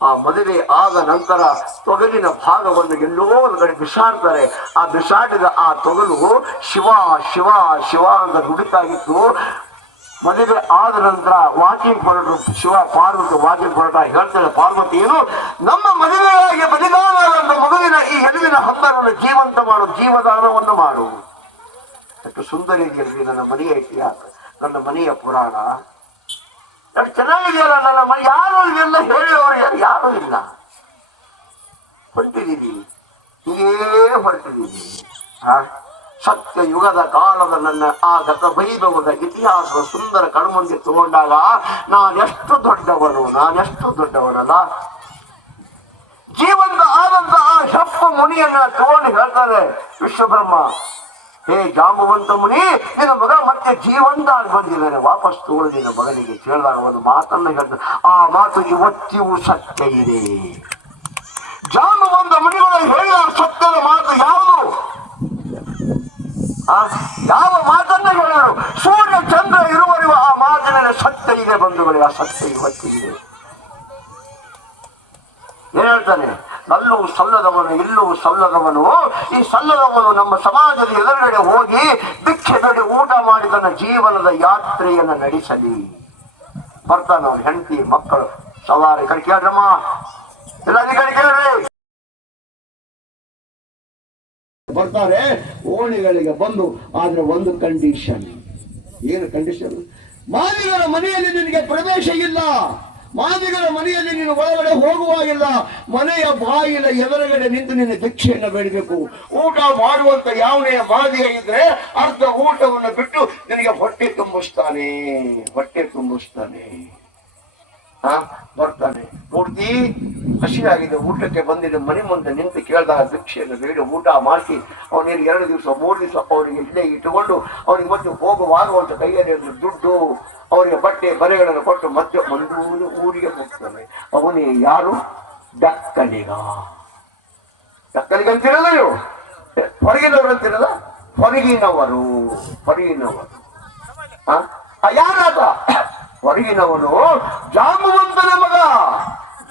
ಆ ಮದುವೆ ಆದ ನಂತರ ತೊಗಲಿನ ಭಾಗವನ್ನು ಎಲ್ಲೋ ಒಂದು ಕಡೆ ಬಿಸಾಡ್ತಾರೆ. ಆ ಬಿಸಾಡಿದ ಆ ತೊಗಲು ಶಿವ ಶಿವ ಶಿವ ಅಂತ ನುಡಿತಾಗಿತ್ತು. ಮದುವೆ ಆದ ನಂತರ ವಾಕಿಂಗ್ ಹೊರಟರು. ಶಿವ ಪಾರ್ವತಿ ವಾಕಿಂಗ್ ಹೊರಟ. ಹೇಳ್ತಾಳೆ ಪಾರ್ವತಿ, ಏನು ನಮ್ಮ ಮದುವೆಯಾಗಿ ಬಲಿದಾನವಾದಂತ ಮಗುವಿನ ಈ ಹೆಣ್ಣಿನ ಹಬ್ಬವನ್ನು ಜೀವಂತ ಮಾಡು, ಜೀವದಾನವನ್ನು ಮಾಡು. ಎಷ್ಟು ಸುಂದರ ಇದೆಯಲ್ರಿ ನನ್ನ ಮನೆಯ ಇತಿಹಾಸ, ನನ್ನ ಮನೆಯ ಪುರಾಣ. ಎಷ್ಟು ಚೆನ್ನಾಗಿದೆಯಲ್ಲ ನನ್ನ ಮನೆ. ಯಾರು ಇದೆಲ್ಲ ಹೇಳಿದವರು ಯಾರೂ ಇಲ್ಲ. ಹೊರಟಿದ್ದೀವಿ, ಹೀಗೇ ಹೊರಟಿದ್ದೀವಿ. ಸತ್ಯ ಯುಗದ ಕಾಲದ ನನ್ನ ಆ ಗತ ವೈಭವದ ಇತಿಹಾಸದ ಸುಂದರ ಕಣ್ಮುಂದೆ ತಗೊಂಡಾಗ ನಾನೆಷ್ಟು ದೊಡ್ಡವನಲ್ಲ. ಜೀವಂತ ಆದಂತ ಆ ಶಪ್ಪ ಮುನಿಯನ್ನ ತಗೊಂಡು ಹೇಳ್ತಾರೆ ವಿಶ್ವಬ್ರಹ್ಮ, ಹೇ ಜಾಂಬುವಂತ ಮುನಿ, ನಿನ್ನ ಮಗ ಮತ್ತೆ ಜೀವಂತ ಆಗಿ ಬಂದಿದ್ದಾನೆ, ವಾಪಸ್ ತಗೊಳ್ಳಿ ನಿನ್ನ ಮಗನಿಗೆ. ಕೇಳಿದಾಗ ಒಂದು ಮಾತನ್ನ ಹೇಳ್ತಾರೆ. ಆ ಮಾತು ಇವತ್ತಿಗೂ ಸತ್ಯ ಇದೆ. ಜಾಂಬುವಂತ ಮುನಿಗಳು ಹೇಳಿದ ಸತ್ಯದ ಮಾತು ಯಾವುದು? ಯಾವ ಮಾತನ್ನ ಹೇಳಿದರು? ಸೂರ್ಯ ಚಂದ್ರ ಇರುವವರೆಗೂ ಆ ಮಾತಿನ ಸತ್ಯ ಇದೆ ಬಂಧುಗಳೇ. ಆ ಸತ್ಯ ಇವತ್ತಿದೆ. ಏನ್ ಹೇಳ್ತಾನೆ? ಅಲ್ಲೂ ಸಲ್ಲದವನು ಇಲ್ಲೂ ಸಲ್ಲದವನು. ಈ ಸಲ್ಲದವನು ನಮ್ಮ ಸಮಾಜದ ಎದುರುಗಡೆ ಹೋಗಿ ಭಿಕ್ಷೆ ನಡಿ ಊಟ ಮಾಡಿ ತನ್ನ ಜೀವನದ ಯಾತ್ರೆಯನ್ನು ನಡೆಸಲಿ. ಬರ್ತಾನ ಅವನು ಹೆಂಡತಿ ಮಕ್ಕಳು ಸವಾರಿ. ಕಡೆ ಕೇಳ್ರಮ್ಮ, ಎಲ್ಲ ಕಡೆ ಕೇಳ್ರಿ. ಬರ್ತಾರೆ ಓಣಿಗಳಿಗೆ ಬಂದು. ಆದ್ರೆ ಒಂದು ಕಂಡೀಷನ್. ಏನು ಕಂಡೀಷನ್? ಮಾದಿಗರ ಮನೆಯಲ್ಲಿ ನಿನಗೆ ಪ್ರವೇಶ ಇಲ್ಲ, ಮಾದಿಗರ ಮನೆಯಲ್ಲಿ ನೀನು ಒಳಗಡೆ ಹೋಗುವಾಗಿಲ್ಲ. ಮನೆಯ ಬಾಗಿಲ ಎದುರುಗಡೆ ನಿಂತು ನಿನ್ನ ಭಿಕ್ಷೆಯನ್ನು ಬೇಡಬೇಕು. ಊಟ ಮಾಡುವಂತ ಯಾವನೇ ಮಾದಿಗ ಇದ್ರೆ ಅರ್ಧ ಊಟವನ್ನು ಬಿಟ್ಟು ನಿನಗೆ ಹೊಟ್ಟೆ ತುಂಬಿಸ್ತಾನೆ. ಬರ್ತಾನೆ, ಪೂರ್ತಿ ಹಸಿವಾಗಿದೆ, ಊಟಕ್ಕೆ ಬಂದಿದೆ, ಮನೆ ಮುಂದೆ ನಿಂತು ಕೇಳಿದಾಗ ಭಿಕ್ಷೆಯನ್ನು ಬೇಡ ಊಟ ಮಾಡಿಸಿ ಅವನಿಗೆ 2 ದಿವಸ 3 ದಿವಸ ಅವರಿಗೆ ಇಲ್ಲೇ ಇಟ್ಟುಕೊಂಡು ಅವನಿಗೆ ಮತ್ತೆ ಹೋಗುವಾಗುವಂತ ಕೈಯಲ್ಲಿ ದುಡ್ಡು, ಅವರಿಗೆ ಬಟ್ಟೆ ಬರೆಗಳನ್ನು ಕೊಟ್ಟು ಮತ್ತೆ ಮಂದೂರು ಊರಿಗೆ ಹೋಗ್ತಾನೆ. ಅವನೇ ಯಾರು? ದಕ್ಕಲಿಗ ಅಂತಿರಲ್ಲ ನೀವು, ಹೊರಗಿನವರು ಅಂತಿರಲ್ಲ, ಹೊರಗಿನವರು. ಯಾರಾದ ಹೊರಗಿನವನು? ಜಾಂಬುವಂತನ ಮಗ.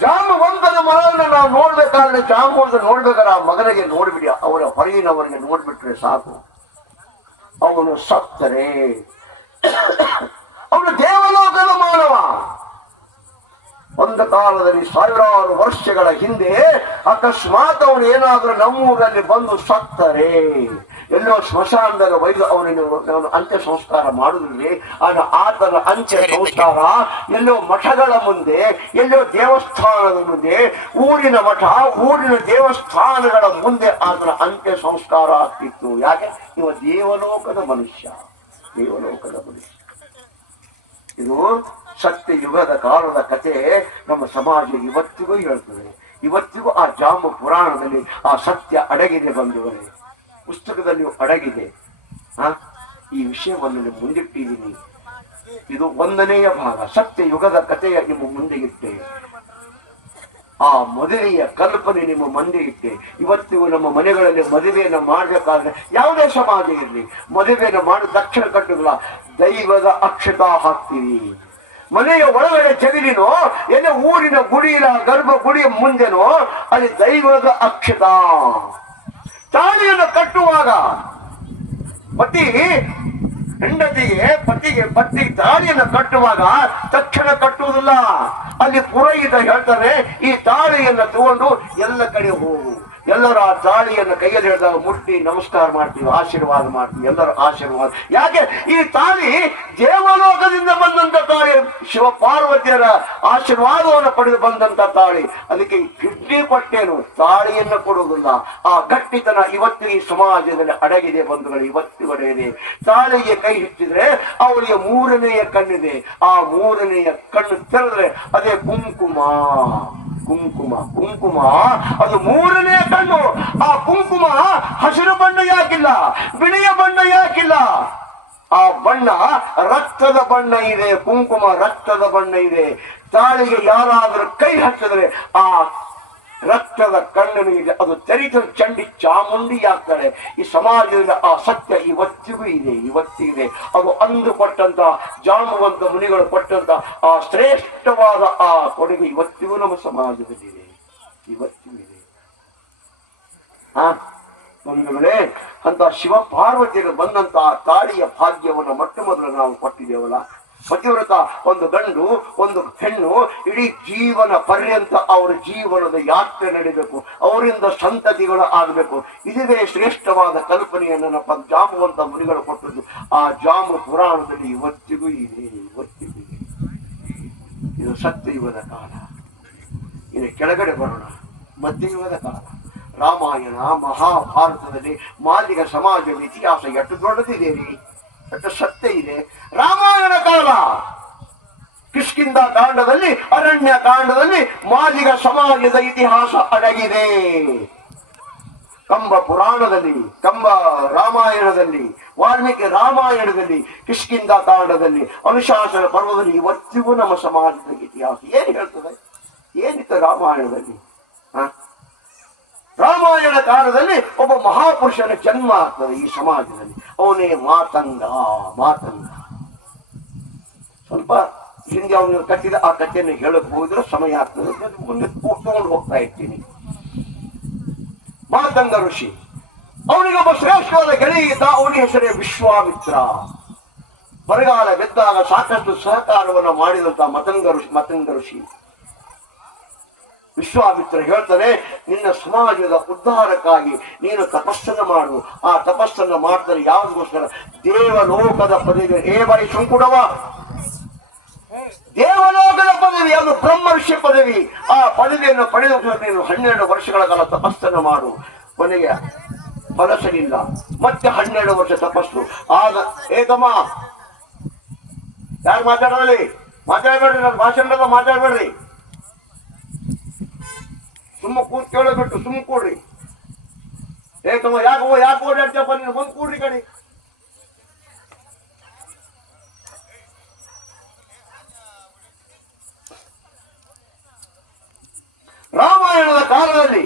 ಜಾಂಬುವಂತನ ಮಗನ ನಾವು ನೋಡ್ಬೇಕಾದ್ರೆ, ಜಾಂಬುವಂತ ನೋಡ್ಬೇಕಾದ್ರೆ ಆ ಮಗನಿಗೆ ನೋಡ್ಬಿಡಿ, ಅವರ ಹೊರಗಿನವರಿಗೆ ನೋಡ್ಬಿಟ್ರೆ ಸಾಕು. ಅವನು ಸತ್ತರೆ ಅವನು ದೇವಲೋಕದ ಮಾನವ. ಒಂದು ಕಾಲದಲ್ಲಿ ಸಾವಿರಾರು ವರ್ಷಗಳ ಹಿಂದೆ ಅಕಸ್ಮಾತ್ ಅವನು ಏನಾದ್ರೂ ನಮ್ಮೂರಲ್ಲಿ ಬಂದು ಸತ್ತರೆ ಎಲ್ಲೋ ಸ್ಮಶಾನದಲ್ಲಿ ಒಯ್ದು ಅವನು ಅಂತ್ಯ ಸಂಸ್ಕಾರ ಮಾಡುವುದಿಲ್ಲ. ಆಗ ಆತನ ಅಂತ್ಯ ಸಂಸ್ಕಾರ ಎಲ್ಲೋ ಮಠಗಳ ಮುಂದೆ, ಎಲ್ಲೋ ದೇವಸ್ಥಾನದ ಮುಂದೆ, ಊರಿನ ಮಠ, ಊರಿನ ದೇವಸ್ಥಾನಗಳ ಮುಂದೆ ಆತನ ಅಂತ್ಯ ಸಂಸ್ಕಾರ ಆಗ್ತಿತ್ತು. ಯಾಕೆ? ಇವ ದೇವಲೋಕದ ಮನುಷ್ಯ. ಇದು ಸತ್ಯ ಯುಗದ ಕಾಲದ ಕಥೆ. ನಮ್ಮ ಸಮಾಜ ಇವತ್ತಿಗೂ ಹೇಳ್ತದೆ. ಇವತ್ತಿಗೂ ಆ ಜಾಂಬು ಪುರಾಣದಲ್ಲಿ ಆ ಸತ್ಯ ಅಡಗಿದೆ ಬಂಧುಗಳೇ, ಪುಸ್ತಕದಲ್ಲಿ ಅಡಗಿದೆ. ಈ ವಿಷಯವನ್ನು ಮುಂದಿಟ್ಟಿದ್ದೀನಿ. ಇದು 1ನೆಯ ಭಾಗ. ಸತ್ಯ ಯುಗದ ಕಥೆಯ ನಿಮ್ಮ ಮುಂದೆ ಇಟ್ಟೆ. ಆ ಮದುವೆಯ ಕಲ್ಪನೆ ನಿಮ್ಮ ಮುಂದೆ ಇಟ್ಟೆ. ಇವತ್ತಿಗೂ ನಮ್ಮ ಮನೆಗಳಲ್ಲಿ ಮದುವೆಯನ್ನು ಮಾಡಬೇಕಾದ್ರೆ ಯಾವುದೇ ಸಮಾಜ ಇರಲಿ, ಮದುವೆಯನ್ನು ಮಾಡಿ ದಕ್ಷಿಣ ಕಟ್ಟುಗಳ ದೈವದ ಅಕ್ಷತ ಹಾಕ್ತೀವಿ. ಮನೆಯ ಒಳಗಡೆ ಜಗಲಿನೋ ಎಲ್ಲ ಊರಿನ ಗುಡಿಯ ಗರ್ಭ ಗುಡಿಯ ಮುಂದೆನೋ ಅಲ್ಲಿ ದೈವದ ಅಕ್ಷತ. ತಾಳಿಯನ್ನು ಕಟ್ಟುವಾಗ ಪತಿಗೆ ತಾಳಿಯನ್ನು ಕಟ್ಟುವಾಗ ತಕ್ಷಣ ಕಟ್ಟುವುದಿಲ್ಲ. ಅಲ್ಲಿ ಪುರೋಹಿತ ಹೇಳ್ತಾನೆ, ಈ ತಾಳಿಯನ್ನು ತಗೊಂಡು ಎಲ್ಲ ಕಡೆ ಹೋಗು. ಎಲ್ಲರೂ ಆ ತಾಳಿಯನ್ನು ಕೈಯಲ್ಲಿ ಹಿಡಿದಾಗ ಮುಟ್ಟಿ ನಮಸ್ಕಾರ ಮಾಡ್ತೀವಿ, ಆಶೀರ್ವಾದ ಮಾಡ್ತೀವಿ. ಎಲ್ಲರೂ ಆಶೀರ್ವಾದ. ಯಾಕೆ? ಈ ತಾಳಿ ದೇವಲೋಕದಿಂದ ಬಂದಂತ ತಾಳಿ, ಶಿವ ಪಾರ್ವತಿಯರ ಆಶೀರ್ವಾದವನ್ನು ಪಡೆದು ಬಂದಂತ ತಾಳಿ. ಅದಕ್ಕೆ ಕಿಡ್ನಿ ಕೊಟ್ಟೇನು, ತಾಳಿಯನ್ನು ಕೊಡುವುದಿಲ್ಲ. ಆ ಗಟ್ಟಿತನ ಇವತ್ತಿನ ಸಮಾಜದಲ್ಲಿ ಅಡಗಿದೆ ಬಂಧುಗಳು, ಇವತ್ತಿಗೂ ಅಡಗಿದೆ. ತಾಳಿಗೆ ಕೈ ಹಿಚ್ಚಿದ್ರೆ ಅವರಿಗೆ 3ನೆಯ ಕಣ್ಣಿದೆ. ಆ 3ನೆಯ ಕಣ್ಣು ತೆರೆದ್ರೆ ಅದೇ ಕುಂಕುಮ. ಅದು 3ನೇ ಕಣ್ಣು. ಆ ಕುಂಕುಮ ಹಸಿರು ಬಣ್ಣ ಯಾಕಿಲ್ಲ, ಬಿಳಿಯ ಬಣ್ಣ ಯಾಕಿಲ್ಲ? ಆ ಬಣ್ಣ ರಕ್ತದ ಬಣ್ಣ ಇದೆ. ಕುಂಕುಮ ರಕ್ತದ ಬಣ್ಣ ಇದೆ. ತಾಳಿಗೆ ಯಾರಾದರೂ ಕೈ ಹಚ್ಚಿದ್ರೆ ಆ ರಕ್ತದ ಕಣ್ಣನು ಇದೆ, ಅದು ತೆರಿತ ಚಂಡಿ ಚಾಮುಂಡಿ ಆಗ್ತಾಳೆ. ಈ ಸಮಾಜದಿಂದ ಆ ಸತ್ಯ ಇವತ್ತಿಗೂ ಇದೆ. ಅದು ಅಂದು ಕೊಟ್ಟಂತ ಜಾಂಬುವಂತ ಮುನಿಗಳು ಕೊಟ್ಟಂತ ಆ ಶ್ರೇಷ್ಠವಾದ ಆ ಕೊಡುಗೆ ಇವತ್ತಿಗೂ ನಮ್ಮ ಸಮಾಜದಲ್ಲಿದೆ. ಬಂಧುಗಳೇ, ಅಂತ ಶಿವ ಪಾರ್ವತಿಯರು ಬಂದಂತ ತಾಳಿಯ ಭಾಗ್ಯವನ್ನು ಮೊಟ್ಟ ಮೊದಲು ನಾವು ಕೊಟ್ಟಿದ್ದೇವಲ್ಲ, ಪತಿವ್ರತ ಒಂದು ಗಂಡು ಒಂದು ಹೆಣ್ಣು ಇಡೀ ಜೀವನ ಪರ್ಯಂತ ಅವರ ಜೀವನದ ಯಾತ್ರೆ ನಡೀಬೇಕು, ಅವರಿಂದ ಸಂತತಿಗಳು ಆಗಬೇಕು. ಇದುವೇ ಶ್ರೇಷ್ಠವಾದ ಕಲ್ಪನೆಯನ್ನು ನಮ್ಮ ಜಾಂಬುವಂತ ಮುನಿಗಳು ಕೊಟ್ಟದ್ದು. ಆ ಜಾಂಬು ಪುರಾಣದಲ್ಲಿ ಇವತ್ತಿಗೂ ಇದೆ, ಇವತ್ತಿಗೂ ಇದೆ. ಇದು ಸತ್ಯಯುಗದ ಕಾಲ. ಇನ್ನು ಕೆಳಗಡೆ ಬರೋಣ, ಮಧ್ಯಯುಗದ ಕಾಲ. ರಾಮಾಯಣ ಮಹಾಭಾರತದಲ್ಲಿ ಮಾದಿಗ ಸಮಾಜದ ಇತಿಹಾಸ ಎಷ್ಟು ದೊಡ್ಡದಿದೆ ರೀ, ಎಷ್ಟು ಸತ್ಯ ಇದೆ. ರಾಮಾಯಣ ಕಾಲ ಕಿಷ್ಕಿಂಧ ಕಾಂಡದಲ್ಲಿ, ಅರಣ್ಯ ಕಾಂಡದಲ್ಲಿ ಮಾದಿಗ ಸಮಾಜದ ಇತಿಹಾಸ ಅಡಗಿದೆ. ಕಂಬ ಪುರಾಣದಲ್ಲಿ, ಕಂಬ ರಾಮಾಯಣದಲ್ಲಿ, ವಾಲ್ಮೀಕಿ ರಾಮಾಯಣದಲ್ಲಿ, ಕಿಷ್ಕಿಂಧ ಕಾಂಡದಲ್ಲಿ, ಅನುಶಾಸನ ಪರ್ವದಲ್ಲಿ ಇವತ್ತಿಗೂ ನಮ್ಮ ಸಮಾಜದ ಇತಿಹಾಸ ಏನು ಹೇಳ್ತದೆ? ಏನಿತ್ತು ರಾಮಾಯಣದಲ್ಲಿ? ರಾಮಾಯಣ ಕಾಲದಲ್ಲಿ ಒಬ್ಬ ಮಹಾಪುರುಷನ ಜನ್ಮ ಆಗ್ತದೆ ಈ ಸಮಾಜದಲ್ಲಿ. ಅವನೇ ಮಾತಂಗ. ಮಾತಂಗ ಸ್ವಲ್ಪ ಹಿಂದೆ ಅವನು ಕಟ್ಟಿದ ಆ ಕಥೆಯನ್ನು ಹೇಳಕ್ ಹೋಗಿದ್ರೆ ಸಮಯ ಆಗ್ತದೆ, ಮುಂದೆ ತಗೊಂಡು ಹೋಗ್ತಾ ಇರ್ತೀನಿ. ಮಾತಂಗ ಋಷಿ, ಅವನಿಗೊಬ್ಬ ಶ್ರೇಷ್ಠವಾದ ಗೆಳೆಯ ಇದ್ದ. ಅವನ ಹೆಸರೇ ವಿಶ್ವಾಮಿತ್ರ. ಬರಗಾಲ ಬಿದ್ದಾಗ ಸಾಕಷ್ಟು ಸಹಕಾರವನ್ನು ಮಾಡಿದಂತ ಮತಂಗ ಋಷಿ ವಿಶ್ವಾಮಿತ್ರ ಹೇಳ್ತಾನೆ, ನಿನ್ನ ಸಮಾಜದ ಉದ್ಧಾರಕ್ಕಾಗಿ ನೀನು ತಪಸ್ಸನ್ನು ಮಾಡು. ಆ ತಪಸ್ಸನ್ನು ಮಾಡ್ತಾರೆ ಯಾವುದಕ್ಕೋಸ್ಕರ? ದೇವಲೋಕದ ಪದವಿ. ಬಾಯಿ ಶಂಕುಡವ, ದೇವಲೋಕದ ಪದವಿ, ಅದು ಬ್ರಹ್ಮ ಋಷಿ ಪದವಿ. ಆ ಪದವಿಯನ್ನು ಪಡೆದ ನೀನು 12 ವರ್ಷಗಳ ಕಾಲ ತಪಸ್ಸನ್ನು ಮಾಡು. ಕೊನೆಗೆ ಫಲ ಸಿಗಲಿಲ್ಲ, ಮತ್ತೆ 12 ವರ್ಷ ತಪಸ್ಸು ಆಗ. ಏತಮ್ಮ ಯಾರು ಮಾತಾಡೋದ್ರಿ? ಮಾತಾಡ್ಬೇಡ್ರಿ, ನನ್ನ ಭಾಷಣದ ಮಾತಾಡ್ಬೇಡ್ರಿ. ಸುಮ್ಮ ಕೂತ್ ಕೇಳಬಿಟ್ಟು ಸುಮ್ಮ ಕೂಡ್ರಿ. ಏತಮ್ಮ ಯಾಕೆ ಓಡಾಡ್ತಪ್ಪ ನೀನು? ಬಂದು ಕೂಡ್ರಿ ಕಡೆ. ರಾಮಾಯಣದ ಕಾಲದಲ್ಲಿ